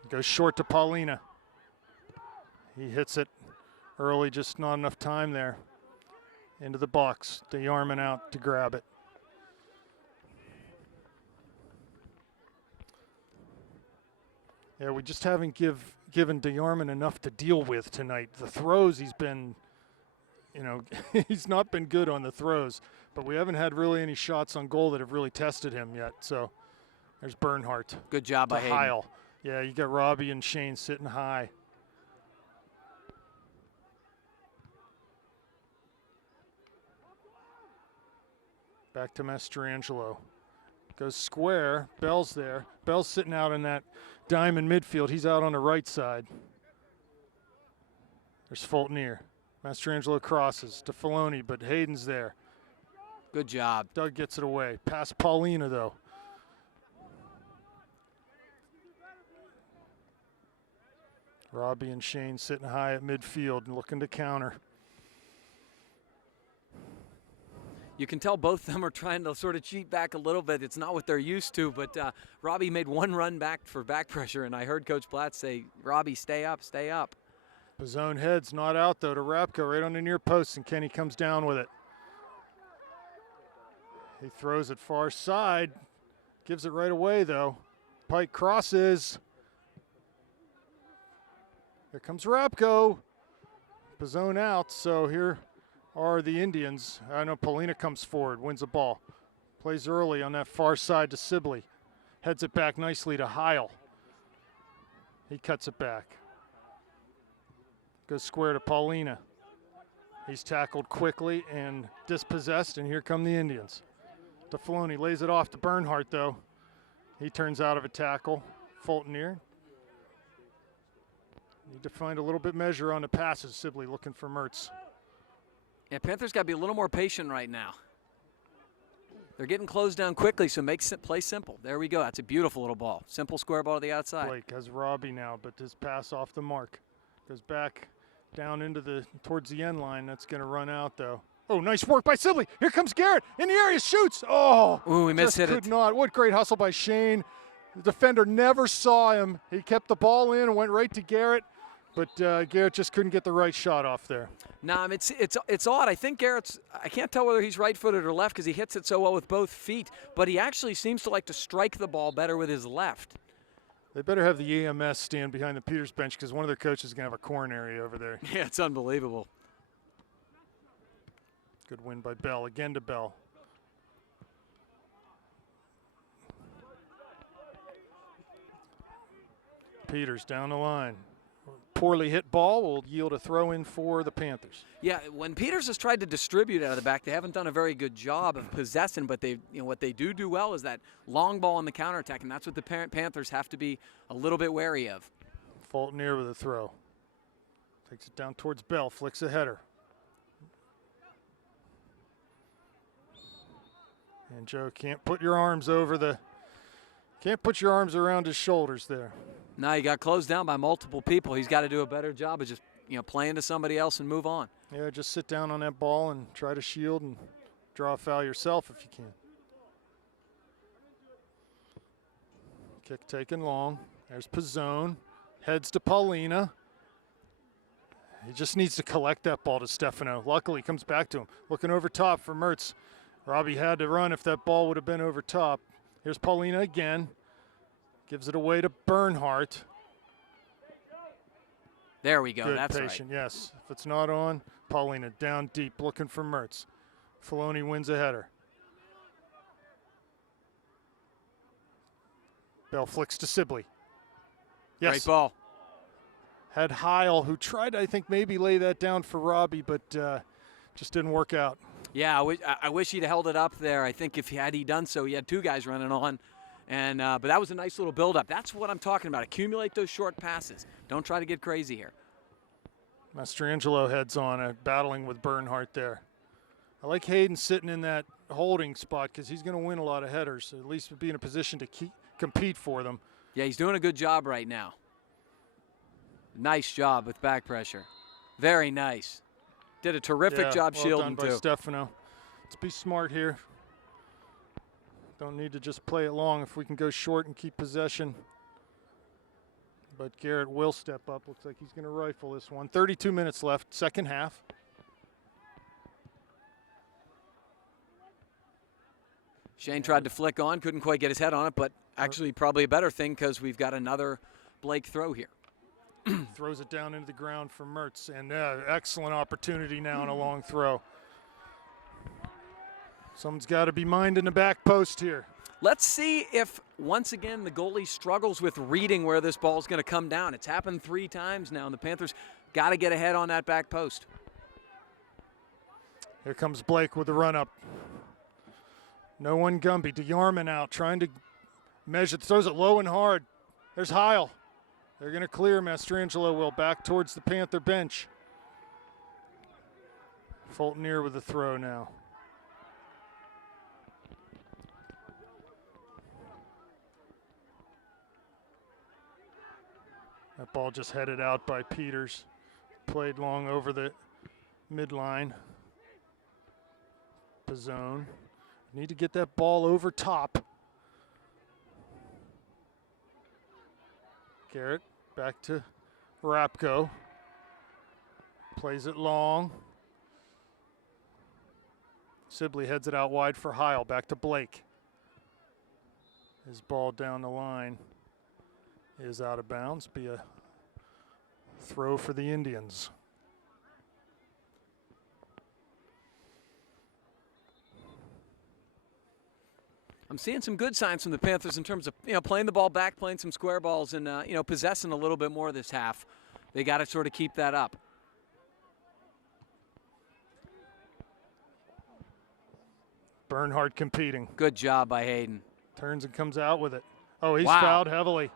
Goes short to Paulina. He hits it early, just not enough time there. Into the box. DeYarman out to grab it. Yeah, we just haven't given DeYarman enough to deal with tonight. The throws, he's been, he's not been good on the throws, but we haven't had really any shots on goal that have really tested him yet. So there's Bernhardt. Good job by Hayden. Heil. Yeah, you got Robbie and Shane sitting high. Back to Mastrangelo. Goes square. Bell's there. Bell's sitting out in that diamond midfield. He's out on the right side. There's Fultonier. Mastrangelo crosses to Filoni, but Hayden's there. Good job. Doug gets it away. Past Paulina, though. Robbie and Shane sitting high at midfield and looking to counter. You can tell both of them are trying to sort of cheat back a little bit. It's not what they're used to, but Robbie made one run back for back pressure, and I heard Coach Platt say, Robbie, stay up, stay up. Pizzone heads not out, though, to Rapko right on the near post, and Kenny comes down with it. He throws it far side, gives it right away, though. Pike crosses. Here comes Rapko. Pizzone out, so here are the Indians. I know Paulina comes forward, wins the ball. Plays early on that far side to Sibley. Heads it back nicely to Heil. He cuts it back. Goes square to Paulina. He's tackled quickly and dispossessed, and here come the Indians. To Filoni, lays it off to Bernhardt, though. He turns out of a tackle. Fultonier. Need to find a little bit measure on the passes. Sibley looking for Mertz. Yeah, Panthers got to be a little more patient right now. They're getting closed down quickly, so make play simple. There we go. That's a beautiful little ball. Simple square ball to the outside. Blake has Robbie now, but his pass off the mark. Goes back down into towards the end line. That's going to run out, though. Oh, nice work by Sibley. Here comes Garrett in the area, shoots. Oh, ooh, he missed it. Could not. What great hustle by Shane. The defender never saw him. He kept the ball in and went right to Garrett. But Garrett just couldn't get the right shot off there. Nah, it's odd. I think I can't tell whether he's right-footed or left because he hits it so well with both feet, but he actually seems to like to strike the ball better with his left. They better have the EMS stand behind the Peters bench because one of their coaches is going to have a coronary over there. Yeah, it's unbelievable. Good win by Bell. Again to Bell. Peters down the line. Poorly hit ball will yield a throw in for the Panthers. Yeah, when Peters has tried to distribute out of the back, they haven't done a very good job of possessing, but what they do well is that long ball on the counterattack, and that's what the Panthers have to be a little bit wary of. Fultonier with a throw. Takes it down towards Bell, flicks a header. And Joe can't put your arms around his shoulders there. Now he got closed down by multiple people. He's got to do a better job of just playing to somebody else and move on. Yeah, just sit down on that ball and try to shield and draw a foul yourself if you can. Kick taken long, There's Pizzone. Heads to Paulina. He just needs to collect that ball to Stefano. Luckily, he comes back to him. Looking over top for Mertz. Robbie had to run if that ball would have been over top. Here's Paulina again. Gives it away to Bernhardt. There we go. Good, That's patient, right. yes. If it's not on, Paulina down deep looking for Mertz. Filoni wins a header. Bell flicks to Sibley. Yes. Great ball. Had Heil, who tried, I think, maybe lay that down for Robbie, but just didn't work out. Yeah, I wish he'd held it up there. I think if he done so, he had two guys running on. And but that was a nice little build-up. That's what I'm talking about. Accumulate those short passes. Don't try to get crazy here. Mastrangelo heads on, battling with Bernhardt there. I like Hayden sitting in that holding spot because he's going to win a lot of headers, at least be in a position to compete for them. Yeah, he's doing a good job right now. Nice job with back pressure. Very nice. Did a terrific job well shielding, done by too. Stefano. Let's be smart here. Don't need to just play it long if we can go short and keep possession. But Garrett will step up. Looks like he's going to rifle this one. 32 minutes left, second half. Shane tried to flick on, couldn't quite get his head on it, but actually probably a better thing because we've got another Blake throw here. Throws it down into the ground for Mertz, and excellent opportunity now on a long throw. Someone's got to be minding the back post here. Let's see if, once again, the goalie struggles with reading where this ball is going to come down. It's happened 3 times now, and the Panthers got to get ahead on that back post. Here comes Blake with the run-up. No one Gumby. DeYarman out, trying to measure. Throws it low and hard. There's Heil. They're going to clear. Mastrangelo will back towards the Panther bench. Fultonier with the throw now. That ball just headed out by Peters. Played long over the midline. Pizzone. Need to get that ball over top. Garrett back to Rapko. Plays it long. Sibley heads it out wide for Heil. Back to Blake. His ball down the line is out of bounds. Be a throw for the Indians. I'm seeing some good signs from the Panthers in terms of playing the ball back, playing some square balls, and possessing a little bit more this half. They got to sort of keep that up. Bernhardt competing. Good job by Hayden. Turns and comes out with it. Oh, he's Wow. fouled heavily.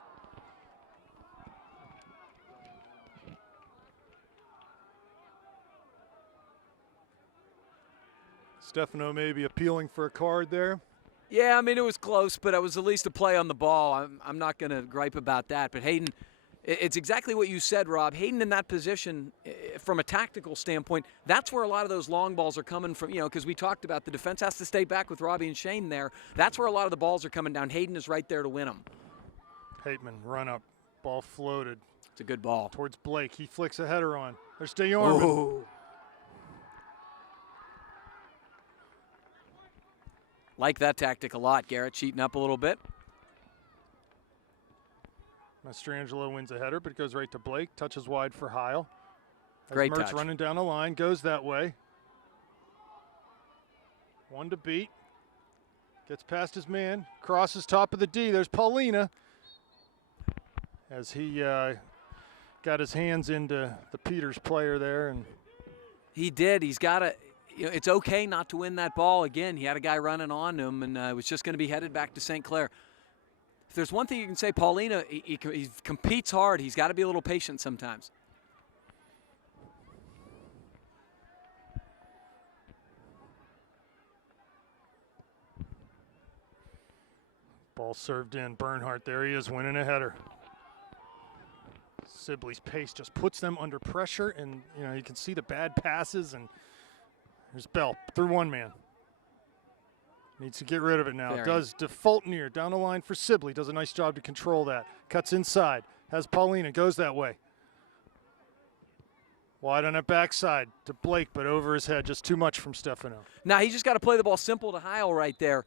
Stefano maybe appealing for a card there. Yeah, I mean, it was close, but it was at least a play on the ball. I'm not going to gripe about that. But Hayden, it's exactly what you said, Rob. Hayden in that position, from a tactical standpoint, that's where a lot of those long balls are coming from, because we talked about the defense has to stay back with Robbie and Shane there. That's where a lot of the balls are coming down. Hayden is right there to win them. Hateman, run up. Ball floated. It's a good ball. Towards Blake. He flicks a header on. There's DeYarman. Ooh. Like that tactic a lot, Garrett, cheating up a little bit. Mastrangelo wins a header, but it goes right to Blake. Touches wide for Heil. Great Mertz touch. running down the line, goes that way. One to beat. Gets past his man, crosses top of the D. There's Paulina. As he got his hands into the Peters player there. And He did. He's got to. It's okay not to win that ball. Again, he had a guy running on him, and it was just going to be headed back to St. Clair. If there's one thing you can say, Paulina, he competes hard. He's got to be a little patient sometimes. Ball served in. Bernhardt, there he is, winning a header. Sibley's pace just puts them under pressure, and you can see the bad passes. And there's Bell through one man. Needs to get rid of it now. Very. Does to Fultonier down the line for Sibley. Does a nice job to control that. Cuts inside. Has Paulina. Goes that way. Wide on that backside to Blake, but over his head. Just too much from Stefano. Now he just got to play the ball simple to Heil right there.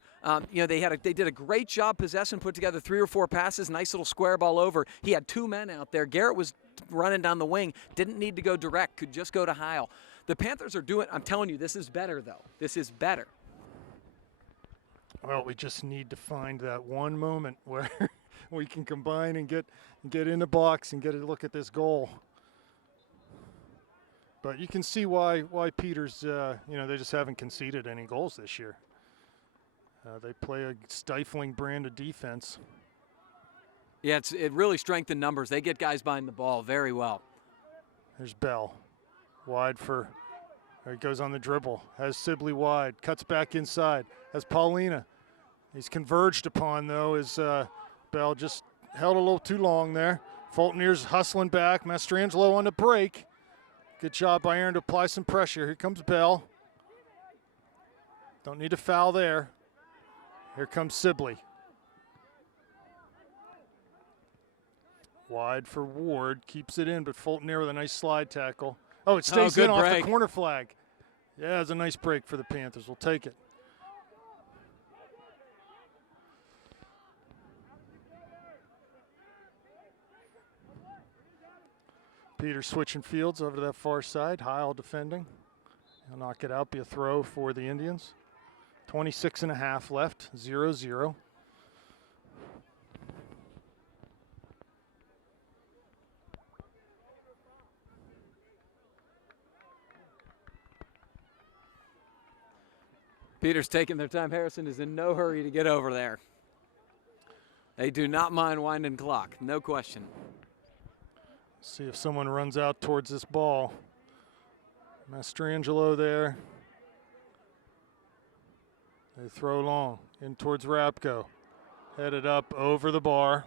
You know, they did a great job possession, put together 3 or 4 passes, nice little square ball over. He had 2 men out there. Garrett was running down the wing, didn't need to go direct, could just go to Heil. The Panthers are doing. I'm telling you, this is better though. This is better. Well, we just need to find that one moment where we can combine and get in the box and get a look at this goal. But you can see why Peters, you know, they just haven't conceded any goals this year. They play a stifling brand of defense. Yeah, it really strengthened numbers. They get guys behind the ball very well. There's Bell, wide for. There he goes on the dribble. Has Sibley wide, cuts back inside. Has Paulina. He's converged upon though. Is Bell just held a little too long there. Fultonier's hustling back. Mastrangelo on the break. Good job by Aaron to apply some pressure. Here comes Bell. Don't need a foul there. Here comes Sibley. Wide for Ward. Keeps it in, but Fultonier with a nice slide tackle. Oh, it stays in off the corner flag. Yeah, it's a nice break for the Panthers. We'll take it. Peter switching fields over to that far side. Heil defending. He'll knock it out, be a throw for the Indians. 26.5 left, 0-0. Peters taking their time. Harrison is in no hurry to get over there. They do not mind winding clock, no question. See if someone runs out towards this ball. Mastrangelo there. They throw long in towards Rapko. Headed up over the bar.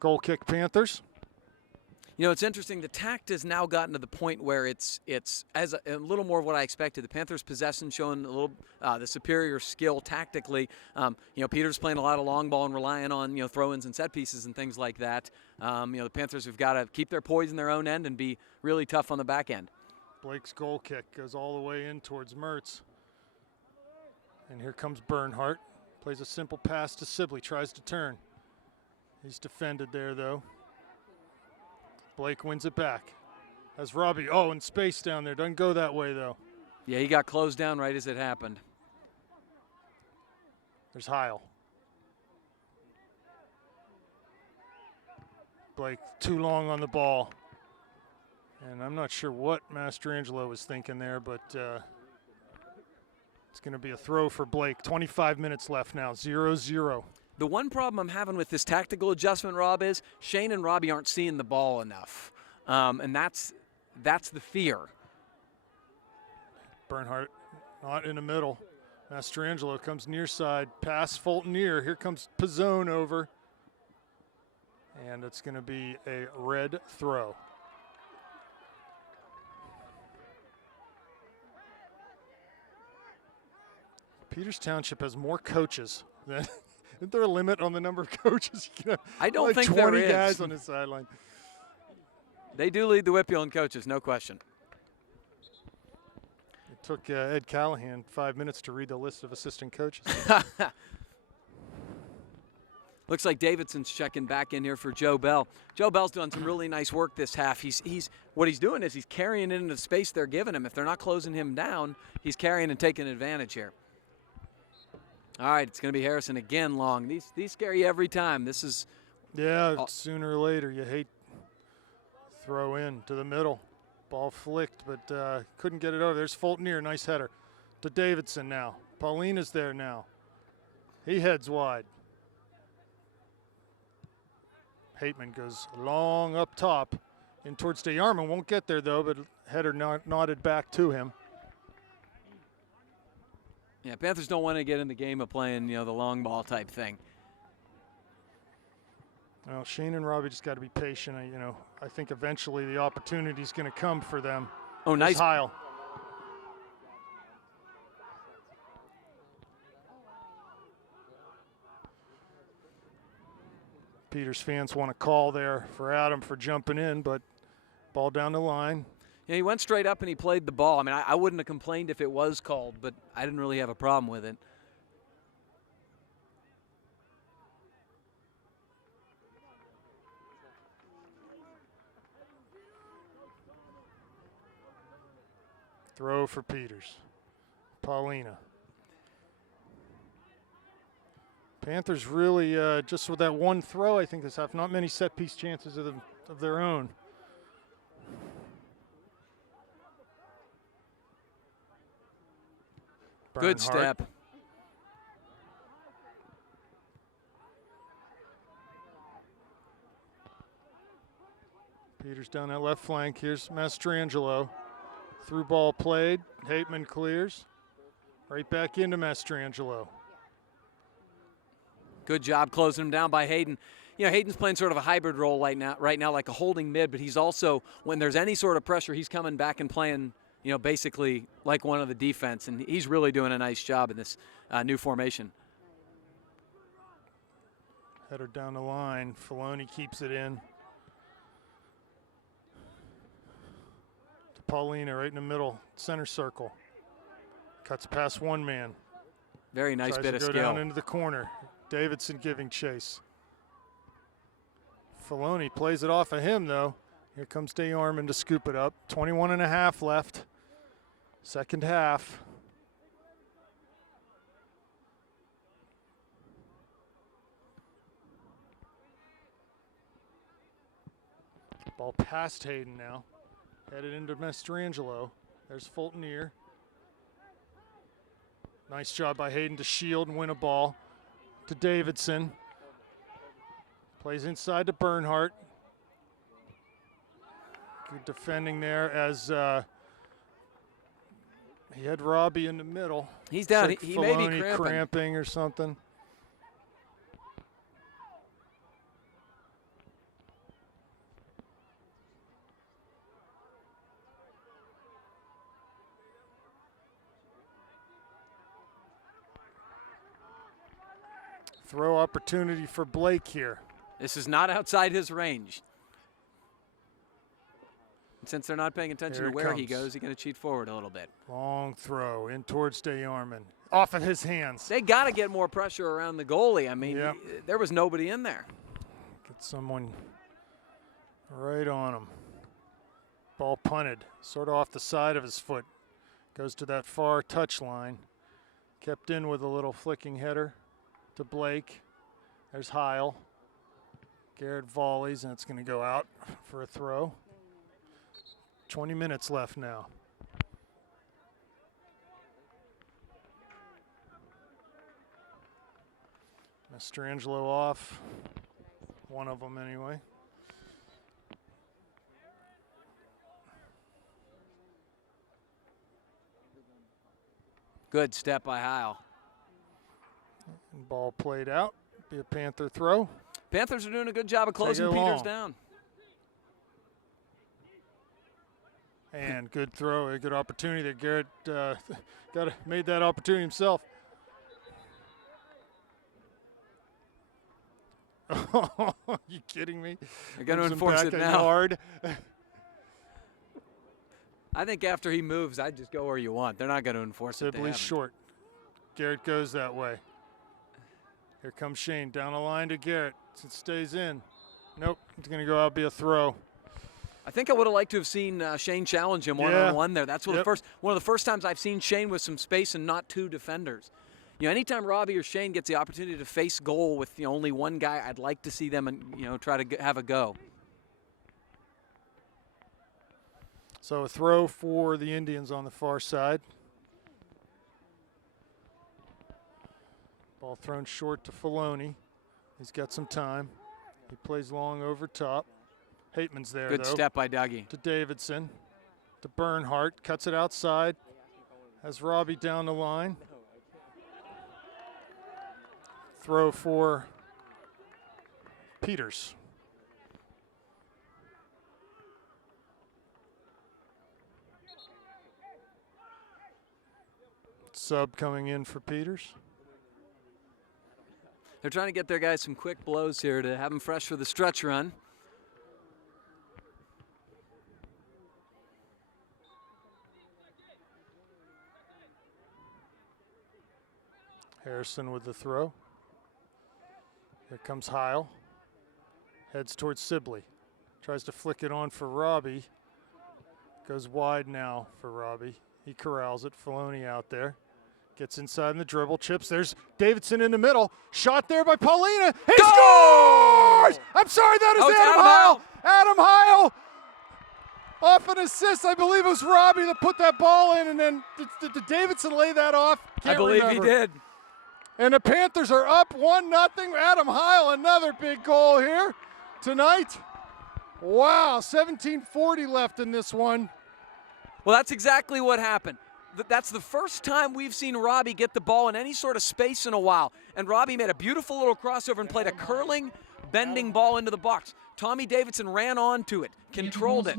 Goal kick Panthers. You know, it's interesting. The tact has now gotten to the point where it's as a little more of what I expected. The Panthers' possession showing a little the superior skill tactically. You know, Peters playing a lot of long ball and relying on, you know, throw-ins and set pieces and things like that. You know, the Panthers have got to keep their poise in their own end and be really tough on the back end. Blake's goal kick goes all the way in towards Mertz. And here comes Bernhardt. Plays a simple pass to Sibley. Tries to turn. He's defended there, though. Blake wins it back. Has Robbie, in space down there. Doesn't go that way, though. Yeah, he got closed down right as it happened. There's Heil. Blake too long on the ball. And I'm not sure what Mastrangelo was thinking there, but it's going to be a throw for Blake. 25 minutes left now, 0-0. The one problem I'm having with this tactical adjustment, Rob, is Shane and Robbie aren't seeing the ball enough. And that's the fear. Bernhardt not in the middle. Mastrangelo comes near side. Pass Fultonier. Here comes Pizzone over. And it's going to be a red throw. Peters Township has more coaches than... Isn't there a limit on the number of coaches? I don't like think 20 there is. guys on the sideline. They do lead the Whippeal in coaches, no question. It took Ed Callahan 5 minutes to read the list of assistant coaches. Looks like Davidson's checking back in here for Joe Bell. Joe Bell's done some really nice work this half. What he's doing is he's carrying it into the space they're giving him. If they're not closing him down, he's carrying and taking advantage here. All right, it's going to be Harrison again long. These scare you every time. This is... Yeah, sooner or later you hate throw in to the middle. Ball flicked, but couldn't get it over. There's Fultonier, nice header. To Davidson now. Paulina's there now. He heads wide. Hateman goes long up top in towards DeYarman. Won't get there, though, but header nodded back to him. Yeah, Panthers don't want to get in the game of playing, you know, the long ball type thing. Well, Shane and Robbie just got to be patient. I think eventually the opportunity is going to come for them. Oh, nice. Heil. Peters fans want to call there for Adam for jumping in, but ball down the line. Yeah, he went straight up and he played the ball. I mean, I wouldn't have complained if it was called, but I didn't really have a problem with it. Throw for Peters. Paulina. Panthers really, just with that one throw, I think, this half, not many set-piece chances of their own. Good Bernhardt. step. Peters down that left flank. Here's Mastrangelo. Through ball played. Hateman clears. Right back into Mastrangelo. Good job closing him down by Hayden. You know, Hayden's playing sort of a hybrid role right now, like a holding mid, but he's also, when there's any sort of pressure, he's coming back and playing, you know, basically like one of the defense, and he's really doing a nice job in this new formation. Header down the line. Filoni keeps it in. To Paulina right in the middle, center circle. Cuts past one man. Very nice Tries bit to of go skill. down into the corner. Davidson giving chase. Filoni plays it off of him, though. Here comes DeArmond to scoop it up. 21 and a half left. Second half. Ball past Hayden now. Headed into Mastrangelo. There's Fultonier. Nice job by Hayden to shield and win a ball. To Davidson. Plays inside to Bernhardt. Good defending there as he had Robbie in the middle. He's down. Like he may be Filoni cramping or something. Throw opportunity for Blake here. This is not outside his range. And since they're not paying attention Here to it where he comes. goes, he's going to cheat forward a little bit. Long throw in towards DeArmond. Off of his hands. They got to get more pressure around the goalie. I mean, Yep. there was nobody in there. Get someone right on him. Ball punted, sort of off the side of his foot. Goes to that far touch line. Kept in with a little flicking header to Blake. There's Heil. Garrett volleys, and it's going to go out for a throw. 20 minutes left now. Mastrangelo off. One of them anyway. Good step by Heil. And ball played out. Be a Panther throw. Panthers are doing a good job of closing it Peters long. down. And good throw, a good opportunity that Garrett made that opportunity himself. Are you kidding me? They're going to Moves him enforce back it a now. yard. I think after he moves, I'd just go where you want. They're not going to enforce it. They Sibley's haven't. short. Garrett goes that way. Here comes Shane down the line to Garrett. It stays in. Nope, it's going to go out, be a throw. I think I would have liked to have seen Shane challenge him one-on-one there. That's one of the first times I've seen Shane with some space and not two defenders. You know, anytime Robbie or Shane gets the opportunity to face goal with only one guy, I'd like to see them and try to have a go. So a throw for the Indians on the far side. Ball thrown short to Filoni. He's got some time. He plays long over top. Hateman's there, Good though. step by Dougie. To Davidson. To Bernhardt. Cuts it outside. Has Robbie down the line. Throw for Peters. Sub coming in for Peters. They're trying to get their guys some quick blows here to have them fresh for the stretch run. Harrison with the throw. Here comes Heil. Heads towards Sibley. Tries to flick it on for Robbie. Goes wide now for Robbie. He corrals it. Filoni out there. Gets inside in the dribble. Chips. There's Davidson in the middle. Shot there by Paulina. He scores! I'm sorry, that is Adam Heil. Adam Heil. Off an assist. I believe it was Robbie that put that ball in. And then did Davidson lay that off? I believe he did. And the Panthers are up 1-0. Adam Heil, another big goal here tonight. Wow, 17:40 left in this one. Well, that's exactly what happened. That's the first time we've seen Robbie get the ball in any sort of space in a while. And Robbie made a beautiful little crossover and played a curling, bending ball into the box. Tommy Davidson ran onto it, controlled it.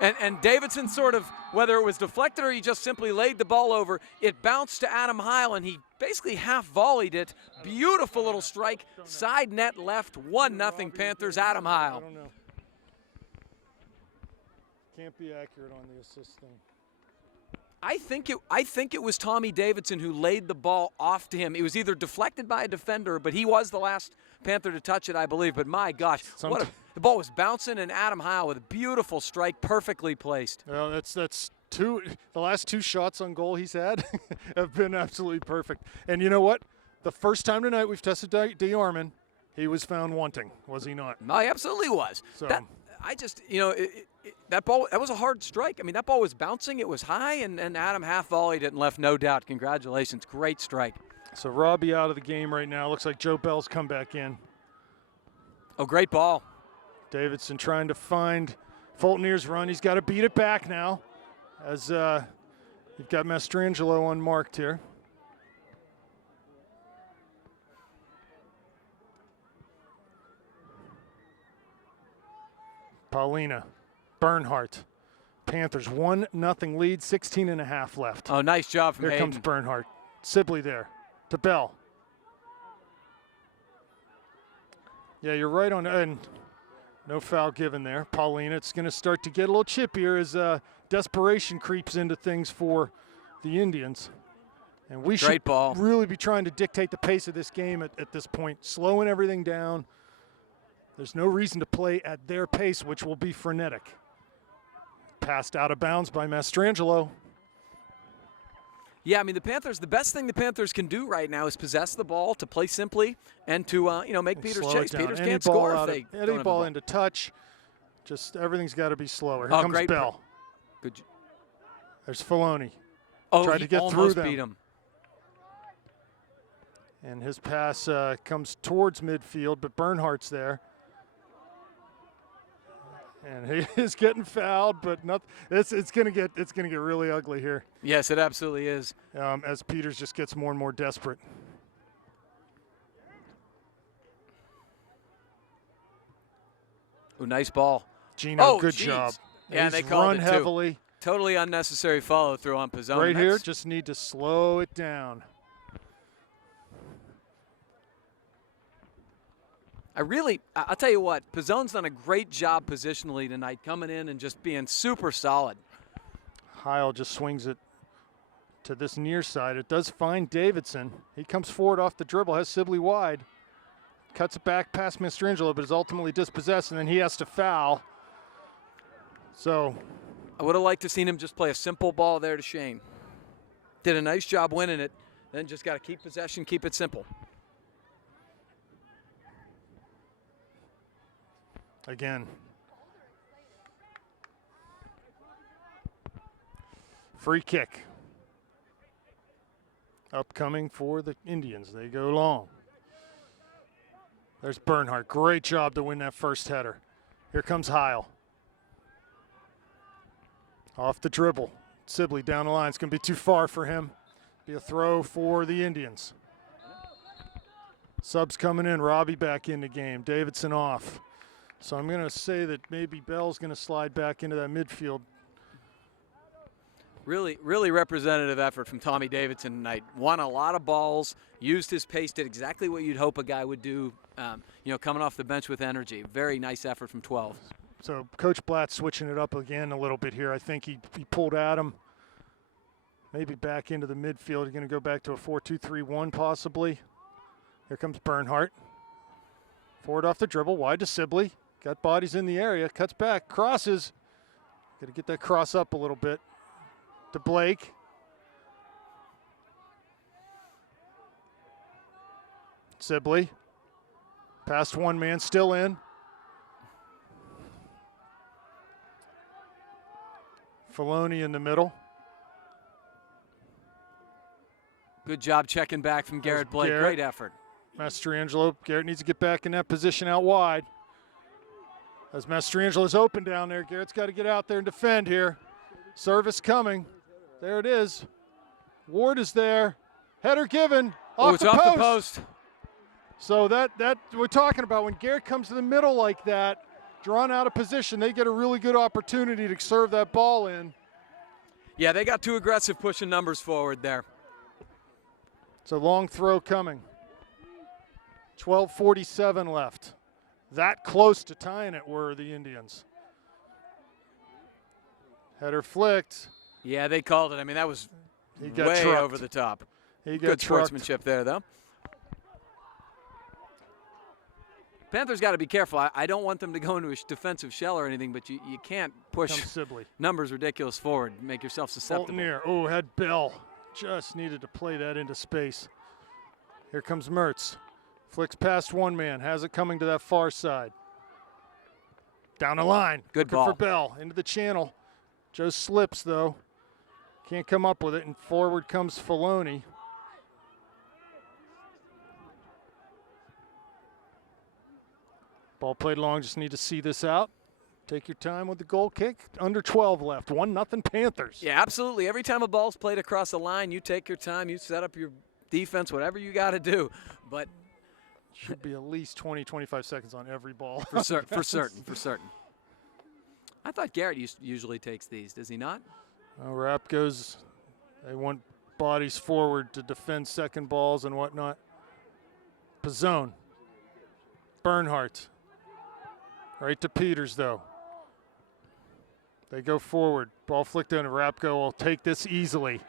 And Davidson sort of, whether it was deflected or he just simply laid the ball over, it bounced to Adam Heil, and he basically half-volleyed it. Beautiful little strike, side net left, 1-0 Panthers, Adam Heil. I don't know. Can't be accurate on the assist thing. I think it was Tommy Davidson who laid the ball off to him. It was either deflected by a defender, but he was the last Panther to touch it, I believe. But my gosh, the ball was bouncing, and Adam Heil with a beautiful strike, perfectly placed. Well, that's two. The last two shots on goal he's had have been absolutely perfect. And you know what? The first time tonight we've tested DeArmond, he was found wanting, was he not? No, he absolutely was. So. That ball, that was a hard strike. I mean, that ball was bouncing. It was high, and Adam half-volleyed it and left no doubt. Congratulations. Great strike. So Robbie out of the game right now. Looks like Joe Bell's come back in. Oh, great ball. Davidson trying to find Fultonier's run. He's got to beat it back now as you've got Mastrangelo unmarked here. Paulina, Bernhardt, Panthers 1-0 lead, 16.5 left. Oh, nice job from Here Hayden. comes Bernhardt. Sibley there to Bell. Yeah, you're right on, and no foul given there. Paulina, it's going to start to get a little chippier as desperation creeps into things for the Indians. And we should really be trying to dictate the pace of this game at this point, slowing everything down. There's no reason to play at their pace, which will be frenetic. Passed out of bounds by Mastrangelo. Yeah, I mean, the best thing the Panthers can do right now is possess the ball, to play simply, and to make Peters chase. Peters can't score if they any ball into touch. Just everything's got to be slower. Here comes Bell. Good. There's Filoni. Oh, tried to get through them. Beat him. And his pass comes towards midfield, but Bernhardt's there. And he is getting fouled, but it's going to get really ugly here. Yes, it absolutely is. As Peters just gets more and more desperate. Ooh, nice ball. Gino, good job. Yeah, He's they called run it heavily. Too. Totally unnecessary follow through on Pizzone. Right here, just need to slow it down. I'll tell you what, Pizzone's done a great job positionally tonight, coming in and just being super solid. Heil just swings it to this near side. It does find Davidson. He comes forward off the dribble, has Sibley wide. Cuts it back past Mastrangelo, but is ultimately dispossessed, and then he has to foul. So I would have liked to seen him just play a simple ball there to Shane. Did a nice job winning it, then just got to keep possession, keep it simple. Again. Free kick. Upcoming for the Indians. They go long. There's Bernhardt. Great job to win that first header. Here comes Heil. Off the dribble. Sibley down the line. It's going to be too far for him. Be a throw for the Indians. Subs coming in. Robbie back in the game. Davidson off. So I'm going to say that maybe Bell's going to slide back into that midfield. Really representative effort from Tommy Davidson tonight. Won a lot of balls, used his pace, did exactly what you'd hope a guy would do, coming off the bench with energy. Very nice effort from 12. So Coach Blatt switching it up again a little bit here. I think he pulled Adam maybe back into the midfield. He's going to go back to a 4-2-3-1 possibly. Here comes Bernhardt. Forward off the dribble, wide to Sibley. Got bodies in the area, cuts back, crosses. Got to get that cross up a little bit. To Blake. Sibley. Past one man, still in. Filoni in the middle. Good job checking back from Garrett Blake. Garrett. Great effort. Mastrangelo. Garrett needs to get back in that position out wide. As Mastrangelo's open down there, Garrett's got to get out there and defend here. Service coming. There it is. Ward is there. Header given. Off It's the off post. the post. So that we're talking about when Garrett comes to the middle like that, drawn out of position, they get a really good opportunity to serve that ball in. Yeah, they got too aggressive pushing numbers forward there. It's a long throw coming. 12:47 left. That close to tying it were the Indians. Header flicked. Yeah, they called it. I mean, that was He got way trucked. over the top. He got Good trucked. sportsmanship there, though. Panthers got to be careful. I don't want them to go into a defensive shell or anything, but you can't push Comes Sibley. numbers ridiculous forward. Make yourself susceptible. Fulton near. Oh, had Bell. Just needed to play that into space. Here comes Mertz. Flicks past one man. Has it coming to that far side. Down the line. Good Looking ball. for Bell. Into the channel. Joe slips, though. Can't come up with it, and forward comes Filoni. Ball played long, just need to see this out. Take your time with the goal kick. Under 12 left. 1-0 Panthers. Yeah, absolutely. Every time a ball's played across the line, you take your time, you set up your defense, whatever you got to do. But should be at least 20, 25 seconds on every ball. For certain. I thought Garrett usually takes these. Does he not? Rap goes. They want bodies forward to defend second balls and whatnot. Pizzone. Bernhardt. Right to Peters, though. They go forward. Ball flicked in. Rapko will take this easily.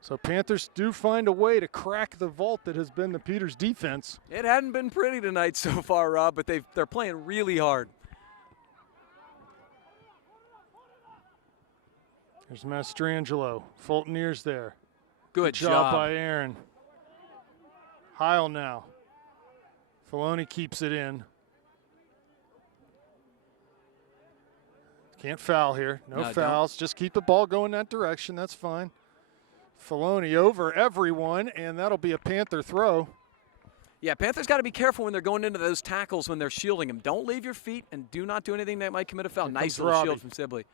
So Panthers do find a way to crack the vault that has been the Peters defense. It hadn't been pretty tonight so far, Rob, but they're playing really hard. There's Mastrangelo. Fultonier's there. Good job by Aaron. Heil now. Filoni keeps it in. Can't foul here. No fouls. Just keep the ball going that direction. That's fine. Filoni over everyone, and that'll be a Panther throw. Yeah, Panthers got to be careful when they're going into those tackles when they're shielding them. Don't leave your feet and do not do anything that might commit a foul. Here Nice comes little Robbie. shield from Sibley.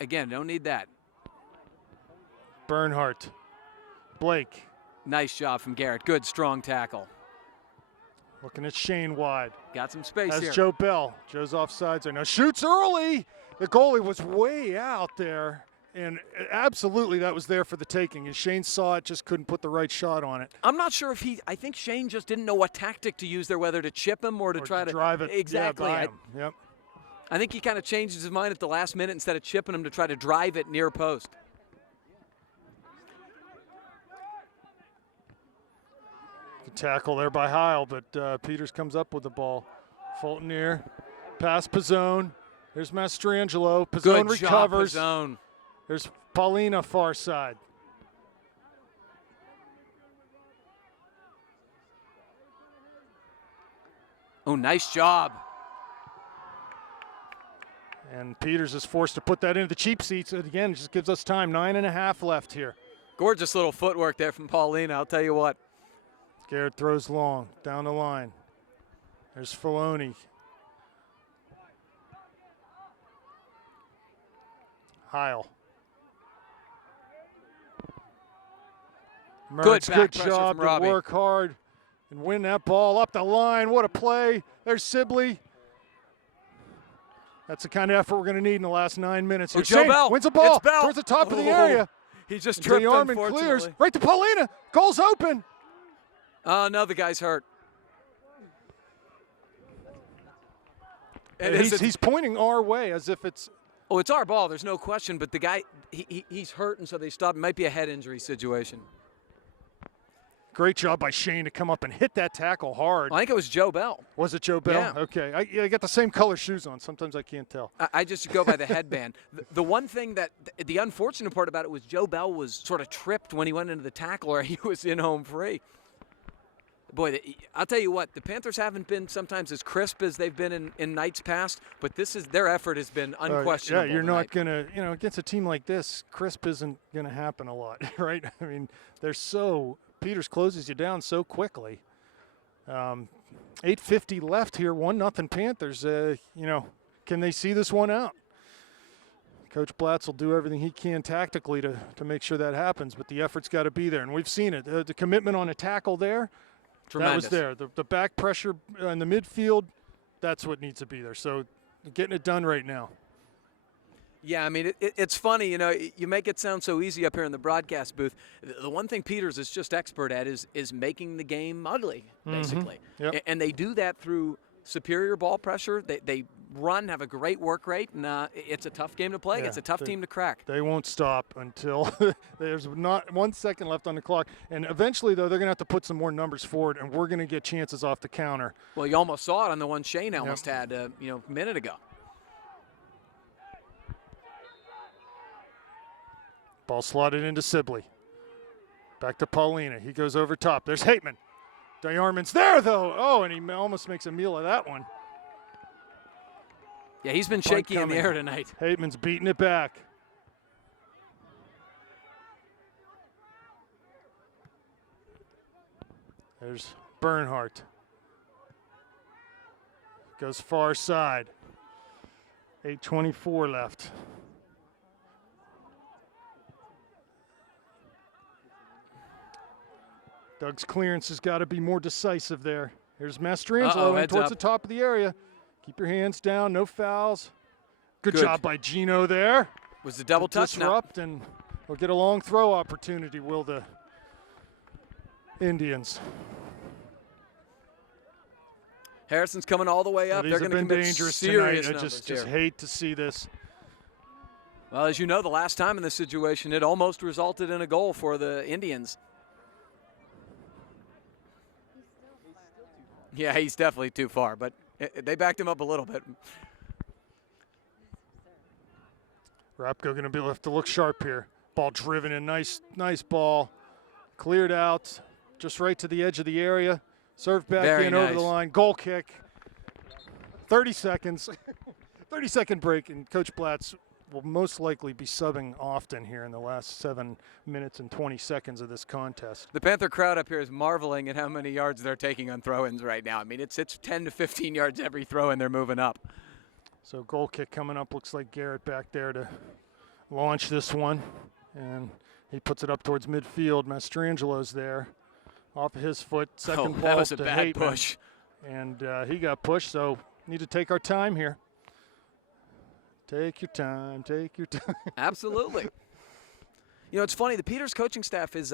Again, don't need that. Bernhardt. Blake. Nice job from Garrett. Good, strong tackle. Looking at Shane wide. Got some space That's here. Joe Bell. Joe's offsides there. Now shoots early. The goalie was way out there, and absolutely that was there for the taking. And Shane saw it, just couldn't put the right shot on it. I'm not sure if I think Shane just didn't know what tactic to use there, whether to chip him or to try to drive it. Exactly. Yeah, by him. Yep. I think he kind of changed his mind at the last minute instead of chipping him to try to drive it near post. Good tackle there by Heil, but Peters comes up with the ball. Fulton near. Pass Pizzone. There's Mastrangelo. Pizzone Good recovers. job, Pizzone. There's Paulina far side. Oh, nice job. And Peters is forced to put that into the cheap seats. And again, it just gives us time. 9.5 left here. Gorgeous little footwork there from Paulina, I'll tell you what. Garrett throws long, down the line. There's Filoni. Heil. Good Mertz, back good pressure job from to Robbie. work hard. and win that ball up the line. What a play. There's Sibley. That's the kind of effort we're going to need in the last 9 minutes. Oh, Joe Bell wins the ball It's Bell. towards the top of the area. He just tripped, DeArmond clears right to Paulina. Goal's open. Oh, no, the guy's hurt. And he's pointing our way as if it's. Oh, it's our ball. There's no question. But the guy, he's hurt, and so they stopped. It might be a head injury situation. Great job by Shane to come up and hit that tackle hard. I think it was Joe Bell. Was it Joe Bell? Yeah. Okay. I got the same color shoes on. Sometimes I can't tell. I just go by the headband. The one thing the unfortunate part about it was Joe Bell was sort of tripped when he went into the tackle, or he was in home free. Boy, I'll tell you what, the Panthers haven't been sometimes as crisp as they've been in nights past, but their effort has been unquestionable. Yeah, you're not tonight. going to, against a team like this, crisp isn't going to happen a lot, right? I mean, Peters closes you down so quickly. 8:50 left here, 1-0 Panthers. Can they see this one out? Coach Blatz will do everything he can tactically to make sure that happens, but the effort's got to be there, and we've seen it. The commitment on a tackle there, Tremendous. that was there. The back pressure in the midfield, that's what needs to be there. So getting it done right now. Yeah, I mean, it's funny, you make it sound so easy up here in the broadcast booth. The one thing Peters is just expert at is making the game ugly, basically. Yep. And they do that through superior ball pressure. They run, have a great work rate, and it's a tough game to play. It's a tough team to crack. They won't stop until there's not 1 second left on the clock. And eventually, though, they're going to have to put some more numbers forward, and we're going to get chances off the counter. Well, you almost saw it on the one Shane almost had a minute ago. Ball slotted into Sibley. Back to Paulina. He goes over top. There's Hateman. DeArmond's there, though. Oh, and he almost makes a meal of that one. Yeah, he's been shaky in the air tonight. Hateman's beating it back. There's Bernhardt. Goes far side. 8:24 left. Doug's clearance has got to be more decisive there. Here's Mastrangelo in towards the top of the area. Keep your hands down, no fouls. Good job by Gino there. Was the double touch disrupt, and we'll get a long throw opportunity, will the Indians. Harrison's coming all the way up. These They're have going to been commit dangerous serious tonight. I numbers just hate to see this. Well, as you know, the last time in this situation, it almost resulted in a goal for the Indians. Yeah, he's definitely too far, but they backed him up a little bit. Rapko going to be left to look sharp here. Ball driven in, nice ball. Cleared out, just right to the edge of the area. Served back over the line. Goal kick. 30 seconds. 30-second break, and Coach Blatz will most likely be subbing often here in the last 7 minutes and 20 seconds of this contest. The Panther crowd up here is marveling at how many yards they're taking on throw-ins right now. I mean, it's 10 to 15 yards every throw-in they're moving up. So goal kick coming up. Looks like Garrett back there to launch this one. And he puts it up towards midfield. Mastrangelo's there. Off of his foot. Second ball that was a to bad Hateman. push. And he got pushed, so need to take our time here. Take your time, take your time. Absolutely. You know, it's funny, the Peters coaching staff is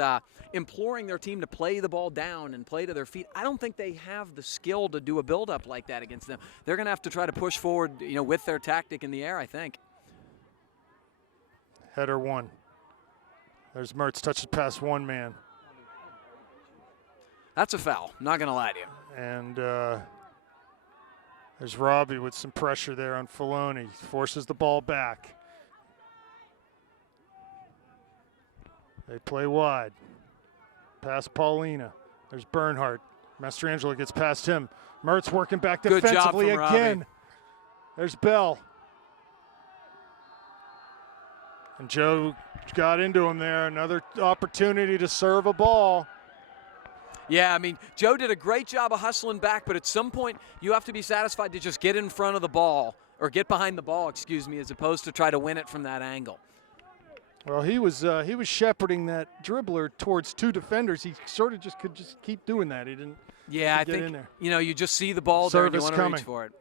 imploring their team to play the ball down and play to their feet. I don't think they have the skill to do a build-up like that against them. They're going to have to try to push forward, with their tactic in the air, I think. Header one. There's Mertz, touches past one man. That's a foul, not going to lie to you. And there's Robbie with some pressure there on Filoni. Forces the ball back. They play wide. Past Paulina. There's Bernhardt. Mastrangelo gets past him. Mertz working back defensively Good job from again. Robbie. There's Bell. And Joe got into him there. Another opportunity to serve a ball. Yeah, I mean, Joe did a great job of hustling back, but at some point you have to be satisfied to just get in front of the ball, or get behind the ball, as opposed to try to win it from that angle. Well, he was shepherding that dribbler towards two defenders. He sort of could keep doing that. He didn't Yeah, I get in think, there. you know, you just see the ball there and you Service want to coming. reach for it.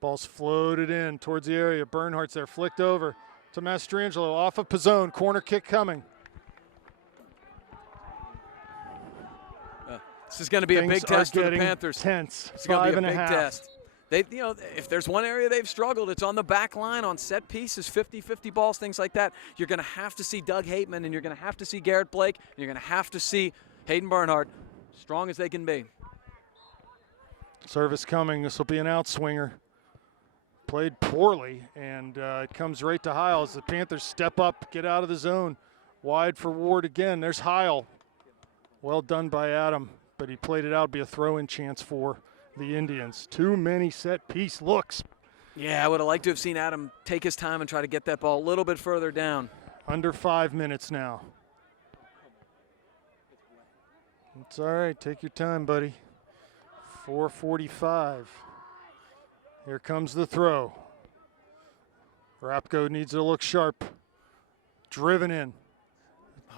Ball's floated in towards the area. Bernhardt's there, flicked over to Mastrangelo off of Pizzone. Corner kick coming. This is going to be a Things big are test for the getting Panthers. tense. It's going to be a 5.5. big test. They, you know, if there's one area they've struggled, it's on the back line, on set pieces, 50-50 balls, things like that. You're going to have to see Doug Hateman, and you're going to have to see Garrett Blake, and you're going to have to see Hayden Bernhardt, strong as they can be. Service coming. This will be an outswinger. Played poorly, and it comes right to Heil as the Panthers step up, get out of the zone. Wide for Ward again. There's Heil. Well done by Adam, but he played it out. Be a throw-in chance for the Indians. Too many set-piece looks. Yeah, I would have liked to have seen Adam take his time and try to get that ball a little bit further down. Under 5 minutes now. It's all right. Take your time, buddy. 4:45. Here comes the throw. Rapko needs to look sharp. Driven in.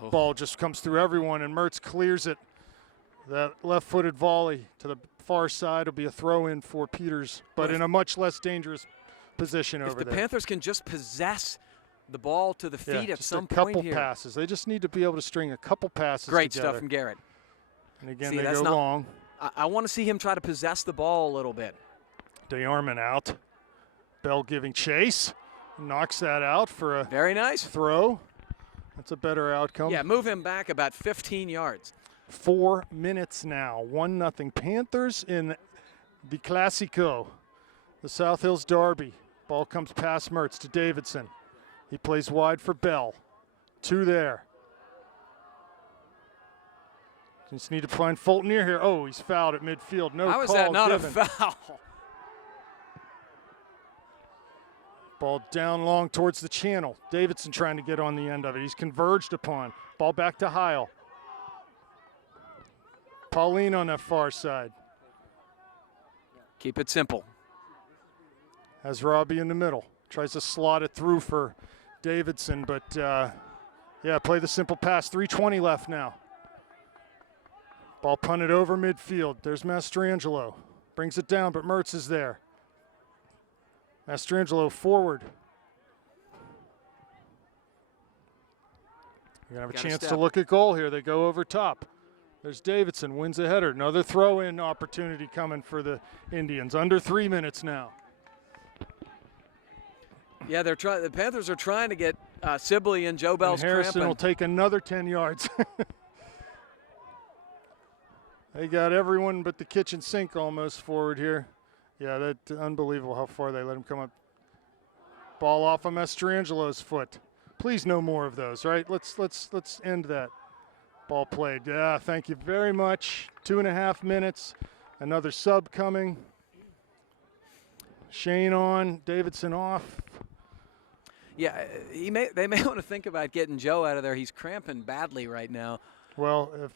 Oh. Ball just comes through everyone, and Mertz clears it. That left-footed volley to the far side will be a throw-in for Peters, but in a much less dangerous position over If the there. Panthers can just possess the ball to the feet at just some a couple point here. passes. They just need to be able to string a couple passes Great together. stuff from Garrett. And again, See, they that's go not- long. I want to see him try to possess the ball a little bit. DeArmond out. Bell giving chase. Knocks that out for a Very nice. throw. That's a better outcome. Yeah, move him back about 15 yards. 4 minutes now. 1-0. Panthers in the Classico, the South Hills Derby. Ball comes past Mertz to Davidson. He plays wide for Bell. 2 there. Just need to find Fulton near here. Oh, he's fouled at midfield. No How is call that not given. a foul? Ball down long towards the channel. Davidson trying to get on the end of it. He's converged upon. Ball back to Heil. Pauline on that far side. Keep it simple. Has Robbie in the middle. Tries to slot it through for Davidson, but yeah, play the simple pass. 3:20 left now. Ball punted over midfield. There's Mastrangelo. Brings it down, but Mertz is there. Mastrangelo forward. You're going to have a Gotta chance to step. look at goal here. They go over top. There's Davidson, wins a header. Another throw-in opportunity coming for the Indians. Under 3 minutes now. Yeah, they're trying. The Panthers are trying to get Sibley and Joe Bell's And Harrison cramping. will take another 10 yards. They got everyone but the kitchen sink almost forward here. Yeah, that's unbelievable how far they let him come up. Ball off of Mastrangelo's foot. Please no more of those, right? Let's end that. Ball played. Yeah, thank you very much. 2.5 minutes. Another sub coming. Shane on, Davidson off. Yeah, they may want to think about getting Joe out of there. He's cramping badly right now. Well, if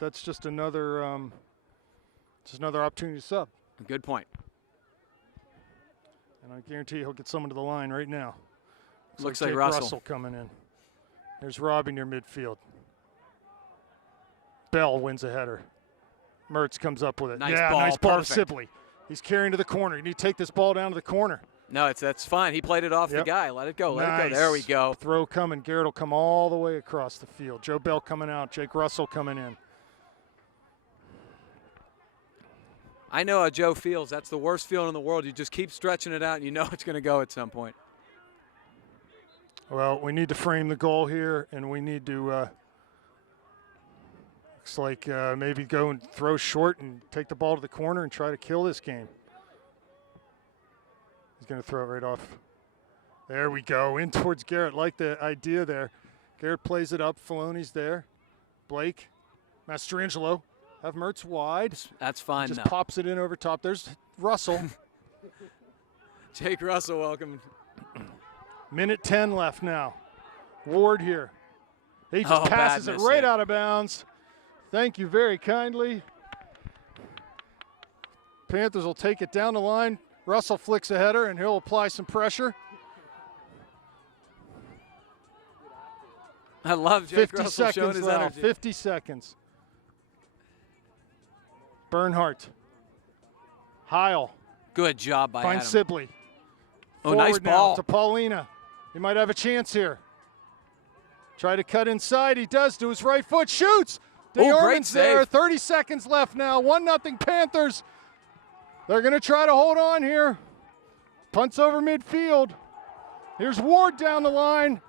that's just another opportunity to sub. Good point. And I guarantee he'll get someone to the line right now. Looks like Jake Russell. coming in. There's Robbie near midfield. Bell wins a header. Mertz comes up with it. Nice yeah, ball, nice ball perfect. to Sibley. He's carrying to the corner. You need to take this ball down to the corner. No, that's fine. He played it off Yep. the guy. Let it go. Let it Nice. go. There we go. Throw coming. Garrett will come all the way across the field. Joe Bell coming out. Jake Russell coming in. I know how Joe feels. That's the worst feeling in the world. You just keep stretching it out, and you know it's going to go at some point. Well, we need to frame the goal here, and we need to looks like maybe go and throw short and take the ball to the corner and try to kill this game. He's going to throw it right off. There we go. In towards Garrett. Like the idea there. Garrett plays it up. Filoni's there. Blake. Mastrangelo. Have Mertz wide. That's fine Just now. pops it in over top. There's Russell. Jake Russell, welcome. Minute 10 left now. Ward here. He just Oh, bad passes it miss, right yeah. out of bounds. Thank you very kindly. Panthers will take it down the line. Russell flicks a header, and he'll apply some pressure. I love Jake 50 Russell showing seconds his left. energy. 50 seconds. Bernhardt. Heil Good job by finds Adam. Sibley. Oh, nice Forward now ball. to Paulina. He might have a chance here. Try to cut inside. He does to his right foot. Shoots. Great DeArmond's there. save. 30 seconds left now. 1-0 Panthers. They're going to try to hold on here. Punts over midfield. Here's Ward down the line.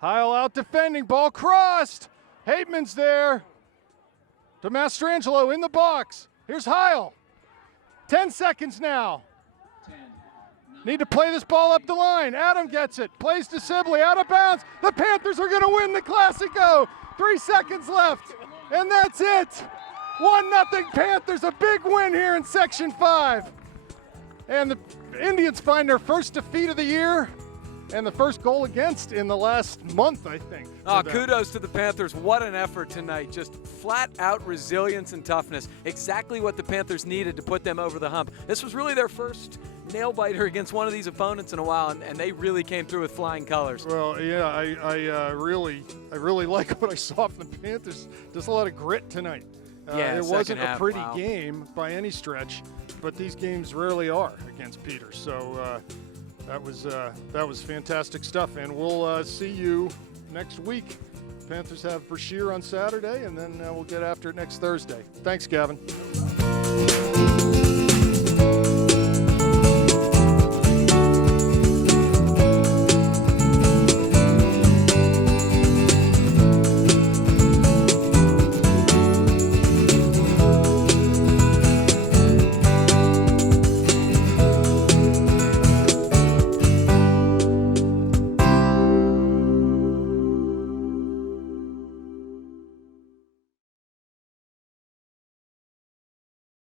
Heil out defending. Ball crossed. Hateman's there. To Mastrangelo in the box. Here's Heil. 10 seconds now. Need to play this ball up the line. Adam gets it. Plays to Sibley. Out of bounds. The Panthers are going to win the Classico. 3 seconds left. And that's it. 1-0 Panthers. A big win here in Section 5. And the Indians find their first defeat of the year and the first goal against in the last month, I think. Oh, kudos to the Panthers. What an effort tonight. Just flat out resilience and toughness. Exactly what the Panthers needed to put them over the hump. This was really their first nail-biter against one of these opponents in a while, and they really came through with flying colors. Well, yeah, I really like what I saw from the Panthers. Just a lot of grit tonight. Yeah, it wasn't half, a pretty wow. game by any stretch, but these games rarely are against Peter. So that was fantastic stuff, and we'll see you next week. Panthers have Brashear on Saturday, and then we'll get after it next Thursday. Thanks, Gavin.